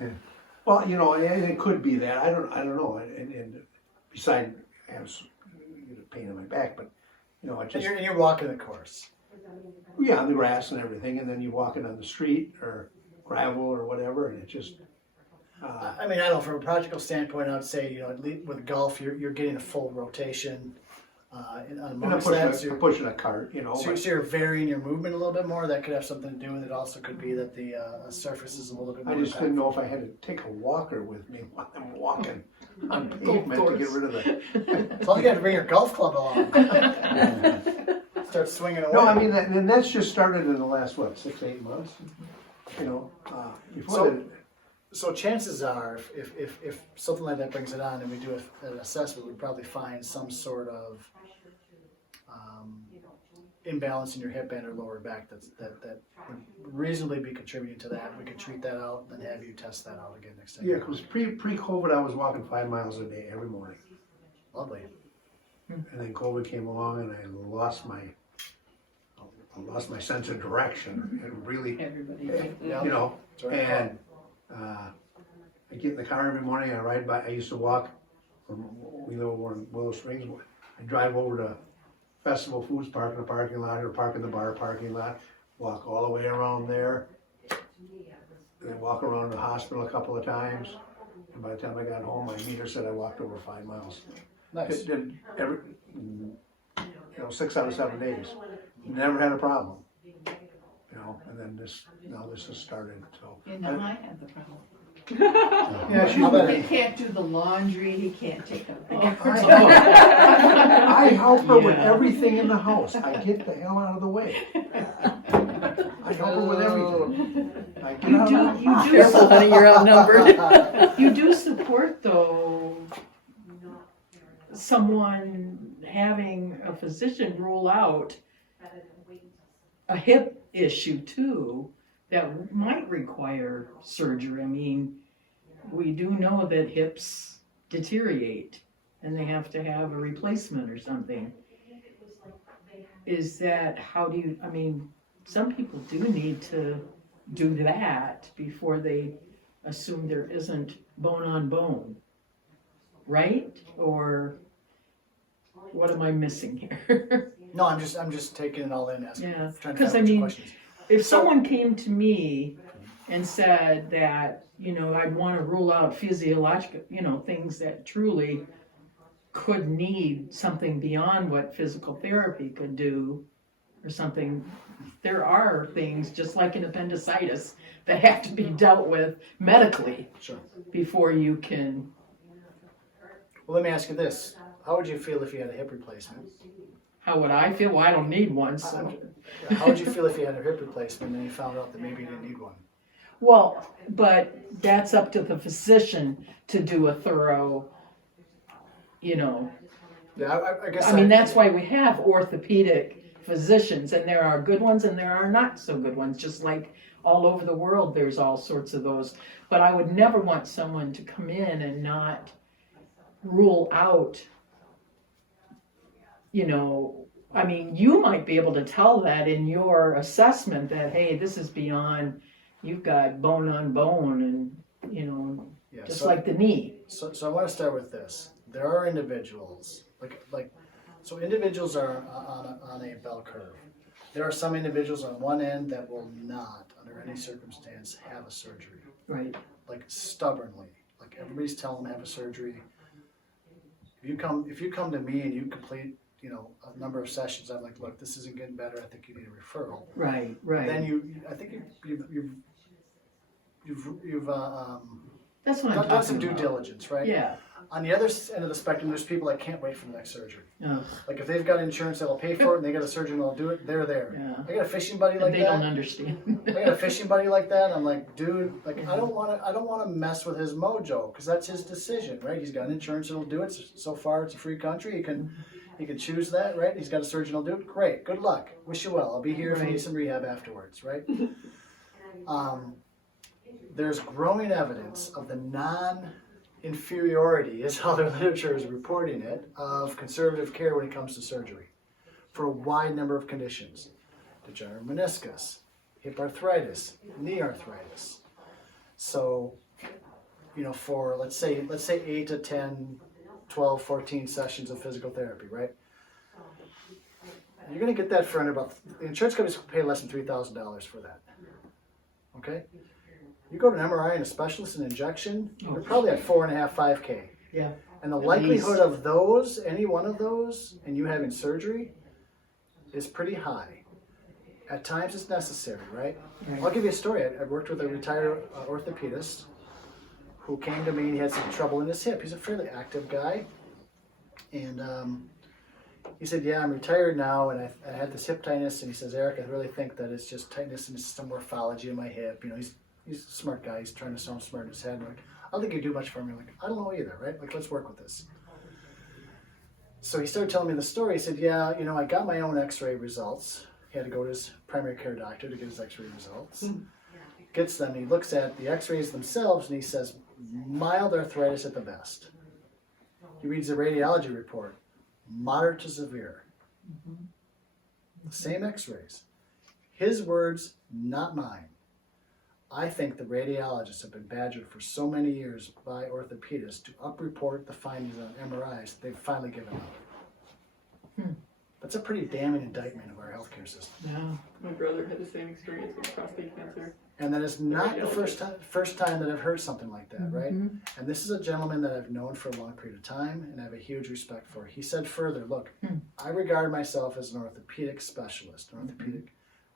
well, you know, and it could be that I don't know. And besides, I have a pain in my back, but you know, I And just you're walking the course. yeah, on the grass and everything, and then you walk it on the street or gravel or whatever, and it just. I mean, I don't know, from a practical standpoint, I would say, you know, at least with golf, you're getting a full rotation. And I'm Amongst that, so pushing a cart, you know. so you're varying your movement a little bit more. That could have something to do with it. Also, could be that the surface is a little bit more. I just didn't impactful. know if I had to take a walker with me while I'm walking on pavement to get rid of the. As long as you have to bring your golf club along. Start swinging away. No, I mean, and that's just started in the last, 6-8 months? You know, before So- that. So chances are, if something like that brings it on and we do an assessment, we'd probably find some sort of imbalance in your hip band or lower back that would reasonably be contributing to that. We could treat that out and then have you test that out again next time. Yeah, because pre-COVID, I was walking 5 miles a day every morning. Lovely. And then COVID came along and I lost my sense of direction. And really, Everybody. Yeah. you know, That's right. and I get in the car every morning. I ride by. I used to walk from we live over in Willow Springs. I drive over to Festival Foods Park in the parking lot, or park in the bar parking lot. Walk all the way around there, and then walk around the hospital a couple of times. And by the time I got home, my meter said I walked over 5 miles. Nice. It did 6 out of 7 days. Never had a problem. You know, and then this has started. So. And now I have the problem. Yeah, she's How about He it? can't do the laundry, he can't take a I help her with Yeah. everything in the house. I get the hell out of the way. I help her with everything. I get out of the You do, Careful, honey, you're outnumbered. You do support, though, someone having a physician rule out a hip issue too that might require surgery. I mean, we do know that hips deteriorate and they have to have a replacement or something. Is that, I mean, some people do need to do that before they assume there isn't bone on bone, right? Or what am I missing here? No, I'm just taking it all in, asking, Yeah, trying to 'cause I find out what your mean, question is. If So- someone came to me and said that, I'd want to rule out physiological, things that truly could need something beyond what physical therapy could do or something, there are things, just like an appendicitis, that have to be dealt with medically Sure. before you can. Well, let me ask you this. How would you feel if you had a hip replacement? How would I feel? Well, I don't need one, so. How would you feel if you had a hip replacement and you found out that maybe you didn't need one? Well, but that's up to the physician to do a thorough, Yeah, I guess. I mean, that's why we have orthopedic physicians, and there are good ones and there are not so good ones, just like all over the world, there's all sorts of those. But I would never want someone to come in and not rule out, I mean, you might be able to tell that in your assessment that, hey, this is beyond, you've got bone on bone and, Yeah, just so- like the knee. So I want to start with this. There are individuals, so individuals are on a bell curve. There are some individuals on one end that will not, under any circumstance, have a surgery. Right. Like stubbornly. Like everybody's telling them to have a surgery. If you come to me and you complete, a number of sessions, I'm like, look, this isn't getting better. I think you need a referral. Right. Then I think you've That's what I'm done some talking due about. diligence, right? Yeah. On the other end of the spectrum, there's people that can't wait for the next surgery. Oh, Like if they've got insurance that'll pay for it and they got a surgeon that'll do it, they're there. yeah. I got a fishing buddy And like they don't that. understand. I got a fishing buddy like that. I'm like, dude, I don't want to mess with his mojo because that's his decision, right? He's got insurance that'll do it. So far, it's a free country. He can choose that, right? He's got a surgeon that'll do it. Great, good luck. Wish you well. I'll be here if you need Right. some rehab afterwards, right? There's growing evidence of the non-inferiority, is how the literature is reporting it, of conservative care when it comes to surgery for a wide number of conditions. Degenerative meniscus, hip arthritis, knee arthritis. So, for let's say 8 to 10, 12, 14 sessions of physical therapy, right? You're going to get that for under about, the insurance companies will pay less than $3,000 for that. Okay? You go to an MRI and a specialist and injection, you're probably at 4.5, 5K. Yeah. And the At likelihood least. of those, any one of those, and you having surgery is pretty high. At times it's necessary, right? I'll give you a story. I worked with a retired orthopedist who came to me and he had some trouble in his hip. He's a fairly active guy. And he said, yeah, I'm retired now and I had this hip tightness. And he says, Eric, I really think that it's just tightness and some morphology in my hip. He's a smart guy. He's trying to sound smart in his head. I'm like, I don't think you do much for me. I'm like, I don't know either, right? Like, let's work with this. So he started telling me the story. He said, yeah, I got my own x-ray results. He had to go to his primary care doctor to get his x-ray results. Gets them, he looks at the x-rays themselves and he says, mild arthritis at the best. He reads the radiology report, moderate to severe. The same x-rays. His words, not mine. I think the radiologists have been badgered for so many years by orthopedists to up-report the findings on MRIs that they've finally given up. That's a pretty damning indictment of our healthcare system. Yeah. My brother had the same experience with prostate cancer. And that is not the first time that I've heard something like that, right? And this is a gentleman that I've known for a long period of time and I have a huge respect for. He said further, look, I regard myself as an orthopedic specialist,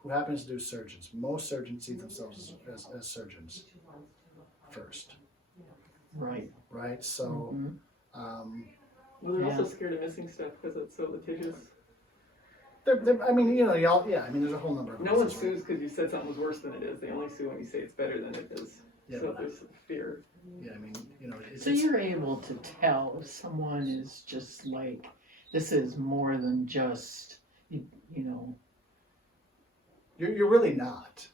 who happens to do surgeons. Most surgeons see themselves as surgeons first, Right. right? So, Well, they're Yeah. also scared of missing stuff because it's so litigious. I mean, there's a whole number of No one reasons, right? sues because you said something was worse than it is. They only sue when you say it's better than it is. Yeah, So but- there's fear. Yeah, I mean, So you're able to tell if someone is just like, this is more than just, You're really not.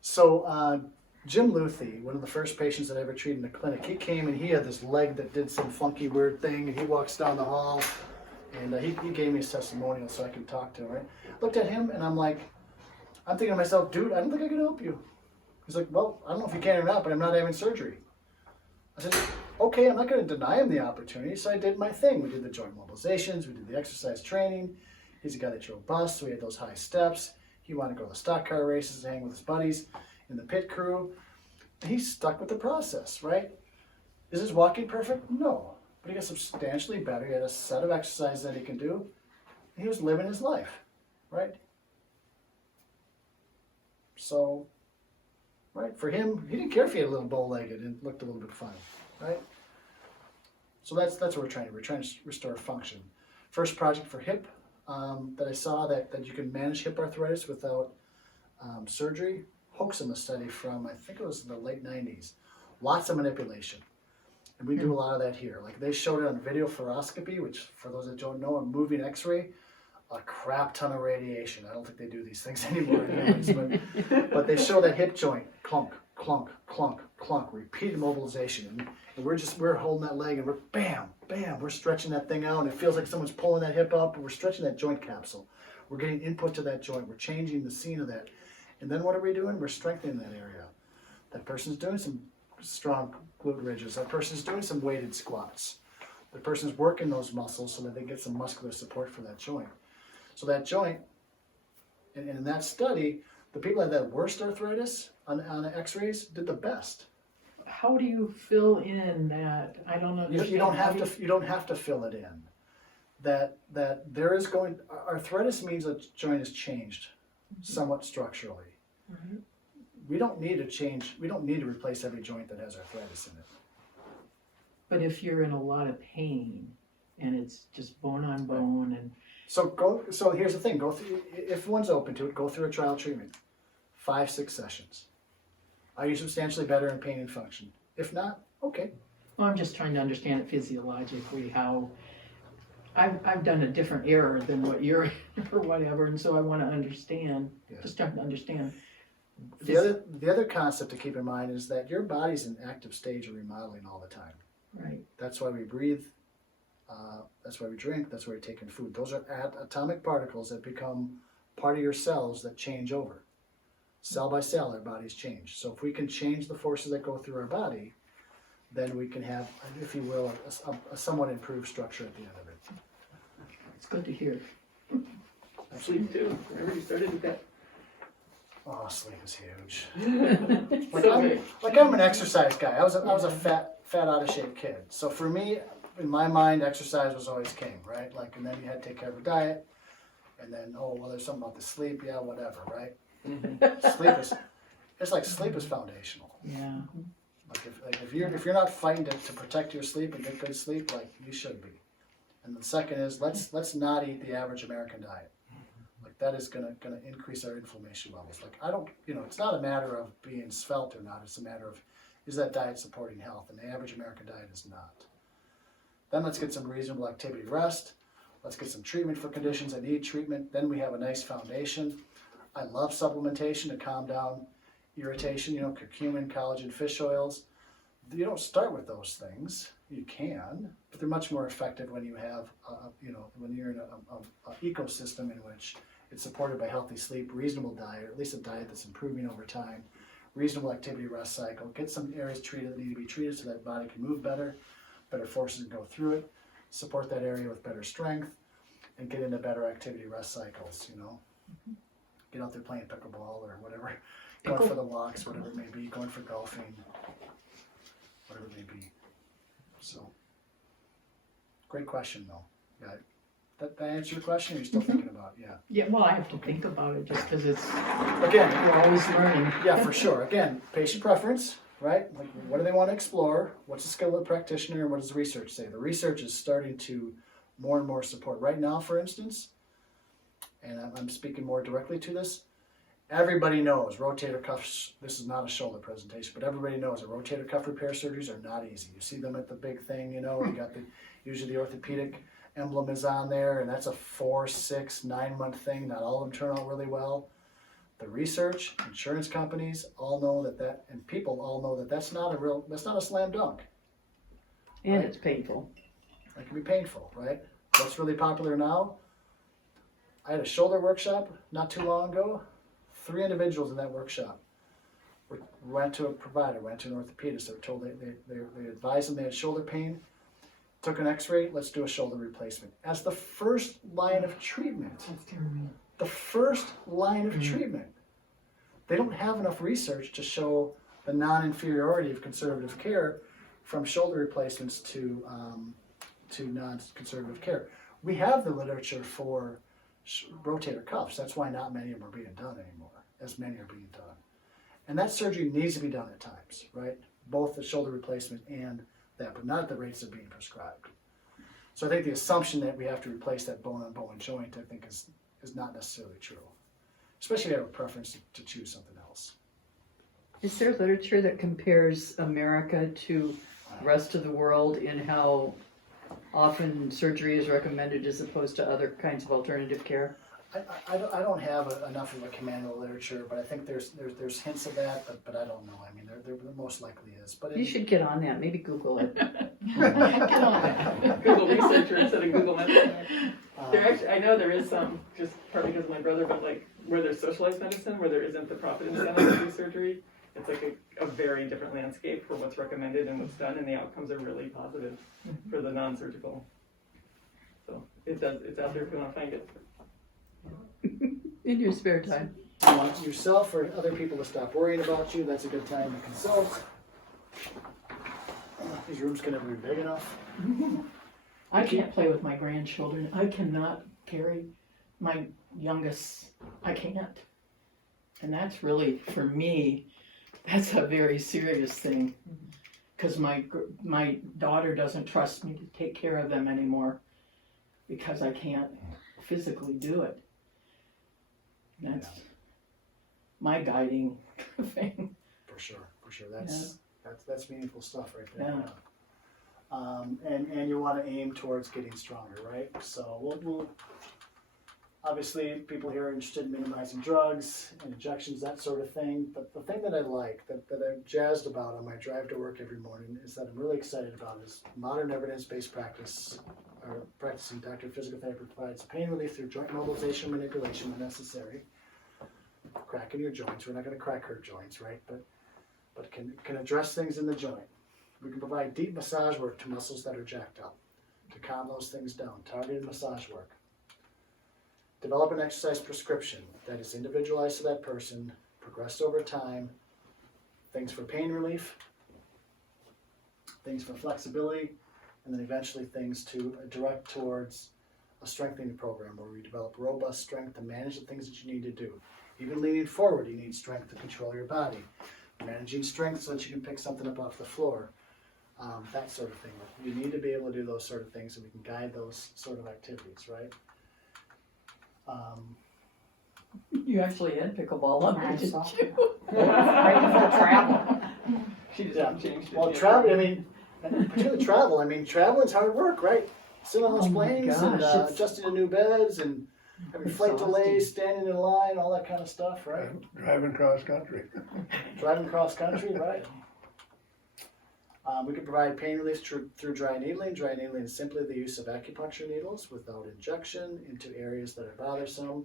So Jim Luthi, one of the first patients that I ever treated in the clinic, he came and he had this leg that did some funky weird thing, and he walks down the hall, and he gave me his testimonial so I could talk to him, right? Looked at him, and I'm thinking to myself, dude, I don't think I can help you. He's like, well, I don't know if you can or not, but I'm not having surgery. I said, okay, I'm not going to deny him the opportunity, so I did my thing. We did the joint mobilizations, we did the exercise training. He's a guy that drove bus, so we had those high steps. He wanted to go to the stock car races and hang with his buddies in the pit crew. He's stuck with the process, right? Is his walking perfect? No. But he got substantially better. He had a set of exercises that he can do. And he was living his life, right? So, right, for him, he didn't care if he had a little bow-legged and looked a little bit funny, right? So that's what we're trying to do. We're trying to restore function. First project for hip that I saw that you can manage hip arthritis without surgery. Hoaxem, a study from, I think it was in the late 90s. Lots of manipulation. And we do a lot of that here. Like they showed it on video fluoroscopy, which for those that don't know, a moving x-ray, a crap ton of radiation. I don't think they do these things anymore anyways, but they show that hip joint, clunk, clunk, clunk, clunk, repeated mobilization. And we're holding that leg and we're bam, bam, we're stretching that thing out and it feels like someone's pulling that hip up and we're stretching that joint capsule. We're getting input to that joint. We're changing the scene of that. And then what are we doing? We're strengthening that area. That person's doing some strong glute ridges. That person's doing some weighted squats. The person's working those muscles so that they get some muscular support for that joint. So that joint, and in that study, the people that had worst arthritis on x-rays did the best. How do you fill in that? I don't know. You don't have to fill it in. That there is going, arthritis means a joint has changed somewhat structurally. Right. We don't need to replace every joint that has arthritis in it. But if you're in a lot of pain and it's just bone on bone and So here's the thing, if one's open to it, go through a trial treatment. 5-6 sessions. Are you substantially better in pain and function? If not, okay. well, I'm just trying to understand it physiologically how I've done a different error than what you're or whatever, and so I want to understand. Yeah. Just trying to understand. The other concept to keep in mind is that your body's in active stage of remodeling all the time. Right. That's why we breathe. That's why we drink. That's why we're taking food. Those are atomic particles that become part of your cells that change over. Cell by cell, our bodies change. So if we can change the forces that go through our body, then we can have, if you will, a somewhat improved structure at the end of it. It's good to hear. Sleep too. Remember you started with that? Oh, sleep is huge. So I'm an exercise guy. I was a fat out of shape kid. So for me, in my mind, exercise was always king, right? Like, and then you had to take care of a diet, and then there's something about the sleep, yeah, whatever, right? Sleep is foundational. Yeah. Like if you're not fighting to protect your sleep and get good sleep, like you should be. And the second is let's not eat the average American diet. Like that is gonna increase our inflammation levels. Like it's not a matter of being svelte or not. It's a matter of is that diet supporting health, and the average American diet is not. Then let's get some reasonable activity rest. Let's get some treatment for conditions that need treatment. Then we have a nice foundation. I love supplementation to calm down irritation, curcumin, collagen, fish oils. You don't start with those things. You can, but they're much more effective when you have, when you're in an ecosystem in which it's supported by healthy sleep, reasonable diet, or at least a diet that's improving over time, reasonable activity rest cycle, get some areas treated that need to be treated so that body can move better forces can go through it, support that area with better strength, and get into better activity rest cycles, Get out there playing pickleball or whatever, going for the walks, whatever it may be, going for golfing, whatever it may be. So, great question though. Yeah, that answer your question, or are you still thinking about it? Yeah. Yeah, well, I have to think about it just because Again, we're always learning. yeah, for sure. Again, patient preference, right? Like, what do they want to explore? What's the skill of the practitioner? And what does the research say? The research is starting to more and more support. Right now, for instance, and I'm speaking more directly to this, everybody knows rotator cuffs, this is not a shoulder presentation, but everybody knows that rotator cuff repair surgeries are not easy. You see them at the big thing, you got usually the orthopedic emblem is on there, and that's a 4, 6, 9 month thing. Not all of them turn out really well. The research, insurance companies all know that, and people all know that's not a slam dunk. And right? it's painful. It can be painful, right? What's really popular now? I had a shoulder workshop not too long ago. 3 individuals in that workshop. went to a provider, went to an orthopedist, they were told they advised them they had shoulder pain, took an x-ray, let's do a shoulder replacement. As the first line of treatment. The first line of treatment. They don't have enough research to show the non-inferiority of conservative care from shoulder replacements to non-conservative care. We have the literature for rotator cuffs. That's why not many of them are being done anymore, as many are being done. And that surgery needs to be done at times, right? Both the shoulder replacement and that, but not at the rates that are being prescribed. So I think the assumption that we have to replace that bone-on-bone joint, I think, is not necessarily true. Especially if you have a preference to choose something else. Is there literature that compares America to the rest of the world in how often surgery is recommended as opposed to other kinds of alternative care? I don't have enough of a command of the literature, but I think there's hints of that, but I don't know. I mean, there most likely is. But You should get on that, maybe Google it. Get on that. Google researcher instead of Google medicine. There actually, I know there is some, just partly because of my brother, but like where there's socialized medicine, where there isn't the profit incentive to do surgery, it's like a very different landscape for what's recommended and what's done, and the outcomes are really positive for the non-surgical. So it's out there if you want to find it. In your spare time. you want yourself or other people to stop worrying about you, that's a good time to consult. These rooms can never be big enough. I can't play with my grandchildren. I cannot carry my youngest. I can't. And that's really, for me, that's a very serious thing. Because my daughter doesn't trust me to take care of them anymore because I can't physically do it. That's my guiding thing. For sure. That's meaningful stuff right there. Yeah. And you want to aim towards getting stronger, right? So we'll obviously people here are interested in minimizing drugs and injections, that sort of thing. But the thing that I like, that I'm jazzed about on my drive to work every morning, is that I'm really excited about is modern evidence-based practice. Our practicing doctor of physical therapy provides pain relief through joint mobilization manipulation when necessary. Cracking your joints. We're not going to crack her joints, right? But can address things in the joint. We can provide deep massage work to muscles that are jacked up, to calm those things down, targeted massage work. Develop an exercise prescription that is individualized to that person, progressed over time, things for pain relief, things for flexibility, and then eventually things to direct towards a strengthening program where we develop robust strength to manage the things that you need to do. Even leaning forward, you need strength to control your body. Managing strength so that you can pick something up off the floor. That sort of thing. You need to be able to do those sort of things so we can guide those sort of activities, right? You actually had pickleball on there, didn't you? Right before travel. She just changed it. Well, travel, I mean, and particularly travel. I mean, traveling's hard work, right? Sitting on those Oh my planes and gosh, it's- adjusting to new beds and having flight delays, standing in line, all that kind of stuff, right? Driving cross country. Driving cross country, right? We can provide pain relief through dry needling. Dry needling is simply the use of acupuncture needles without injection into areas that are bothersome.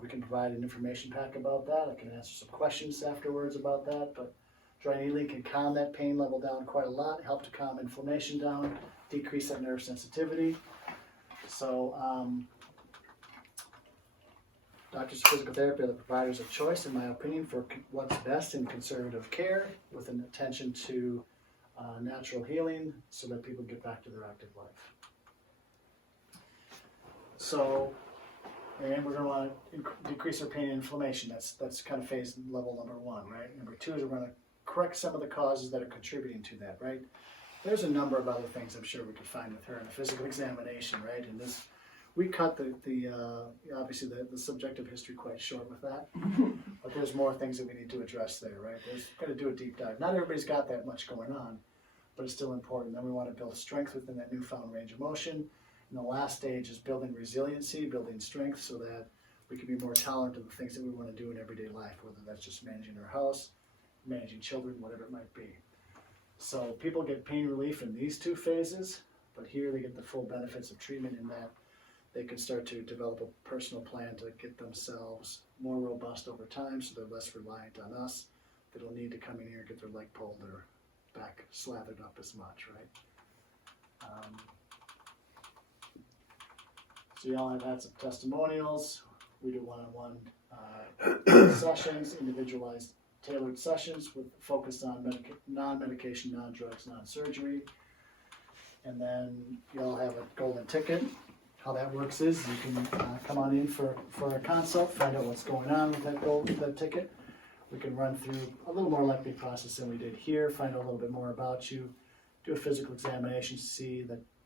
We can provide an information pack about that. I can answer some questions afterwards about that, but dry needling can calm that pain level down quite a lot, help to calm inflammation down, decrease that nerve sensitivity. So, doctors of physical therapy are the providers of choice, in my opinion, for what's best in conservative care with an attention to natural healing so that people get back to their active life. So, and we're going to want to decrease our pain and inflammation. That's kind of phase level number one, right? Number two is we're going to correct some of the causes that are contributing to that, right? There's a number of other things I'm sure we could find with her in a physical examination, right? And this, we cut the obviously the subjective history quite short with that, but there's more things that we need to address there, right? There's got to do a deep dive. Not everybody's got that much going on, but it's still important. Then we want to build strength within that newfound range of motion. And the last stage is building resiliency, building strength so that we can be more tolerant of the things that we want to do in everyday life, whether that's just managing our house, managing children, whatever it might be. So people get pain relief in these two phases, but here they get the full benefits of treatment in that they can start to develop a personal plan to get themselves more robust over time so they're less reliant on us, they don't need to come in here and get their leg pulled or back slathered up as much, right? So y'all have had some testimonials. We do one-on-one sessions, individualized, tailored sessions with focus on non-medication, non-drugs, non-surgery. And then y'all have a golden ticket. How that works is you can come on in for a consult, find out what's going on with that ticket. We can run through a little more lengthy process than we did here, find out a little bit more about you, do a physical examination to see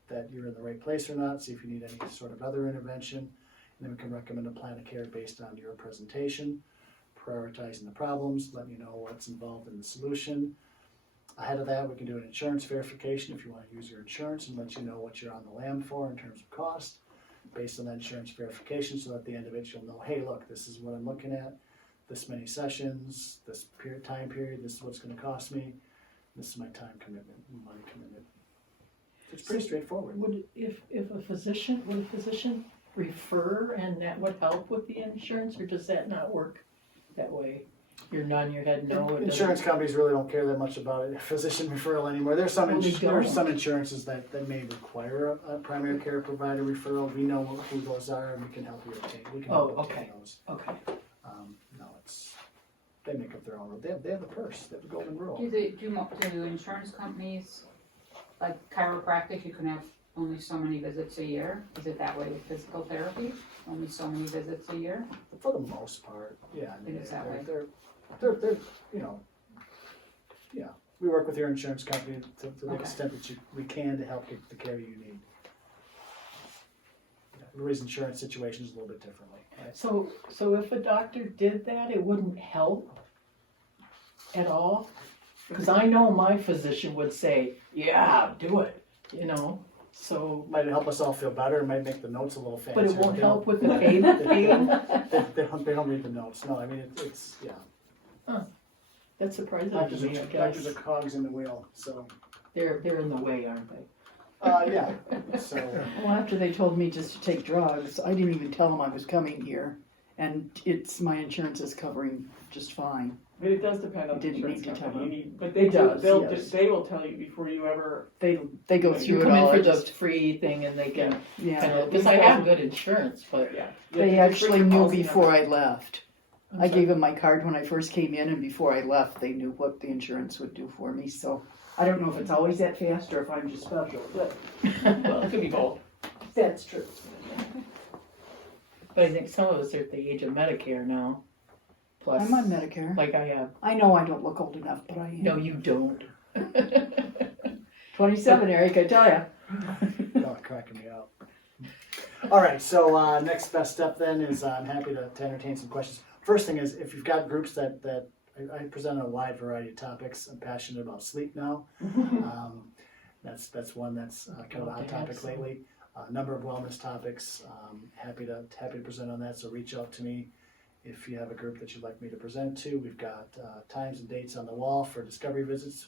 that you're in the right place or not, see if you need any sort of other intervention. And then we can recommend a plan of care based on your presentation, prioritizing the problems, letting you know what's involved in the solution. Ahead of that, we can do an insurance verification if you want to use your insurance and let you know what you're on the lam for in terms of cost based on that insurance verification, so at the end of it you'll know, hey, look, this is what I'm looking at, this many sessions, this time period, this is what's going to cost me, this is my time commitment, money commitment. It's pretty straightforward. Would a physician refer and that would help with the insurance, or does that not work that way? You're nodding your head no. It doesn't. Insurance companies really don't care that much about a physician referral anymore. There's some insurances that may require a primary care provider referral. We know who those are, and we can help you obtain. We can help obtain those. Okay. No, they make up their own. They have the purse. They have the golden rule. Do insurance companies, like chiropractic, you can have only so many visits a year? Is it that way with physical therapy? Only so many visits a year? For the most part, yeah. I mean, It is that way. They're yeah. We work with your insurance company to the Okay. extent that we can to help get the care you need. Everybody's insurance situation is a little bit differently, right? So if a doctor did that, it wouldn't help at all? Because I know my physician would say, yeah, do it, so, Might help us all feel better. It might make the notes a little fancier. but it won't They help don't- with the pain. They don't read the notes. No, I mean, it's yeah. That's surprising to Doctors me, I are guess. cogs in the wheel, so, They're in the way, aren't they? yeah, so. Well, after they told me just to take drugs, I didn't even tell them I was coming here, and my insurance is covering just fine. But it does depend on the Didn't insurance need to company. tell You them. need, but they It does, yes. they will tell you before you ever. They go You through You it come in all. for I the just, free thing and they can, yeah. because I have good insurance, but Yeah. They actually knew before I left. I'm I sorry. gave them my card when I first came in, and before I left, they knew what the insurance would do for me. So I don't know if it's always that fast or if I'm just special, but Well, it could be both. that's true. But I think some of us are at the age of Medicare now. Plus, I'm on Medicare. like I have. I know I don't look old enough, but I am. No, you don't. 27, Eric, I tell ya. Y'all are cracking me up. All right, so next best step then is I'm happy to entertain some questions. First thing is, if you've got groups that I present on a wide variety of topics. I'm passionate about sleep now. That's one that's kind of a hot topic lately. A number of wellness topics. Happy to present on that. So reach out to me if you have a group that you'd like me to present to. We've got times and dates on the wall for discovery visits.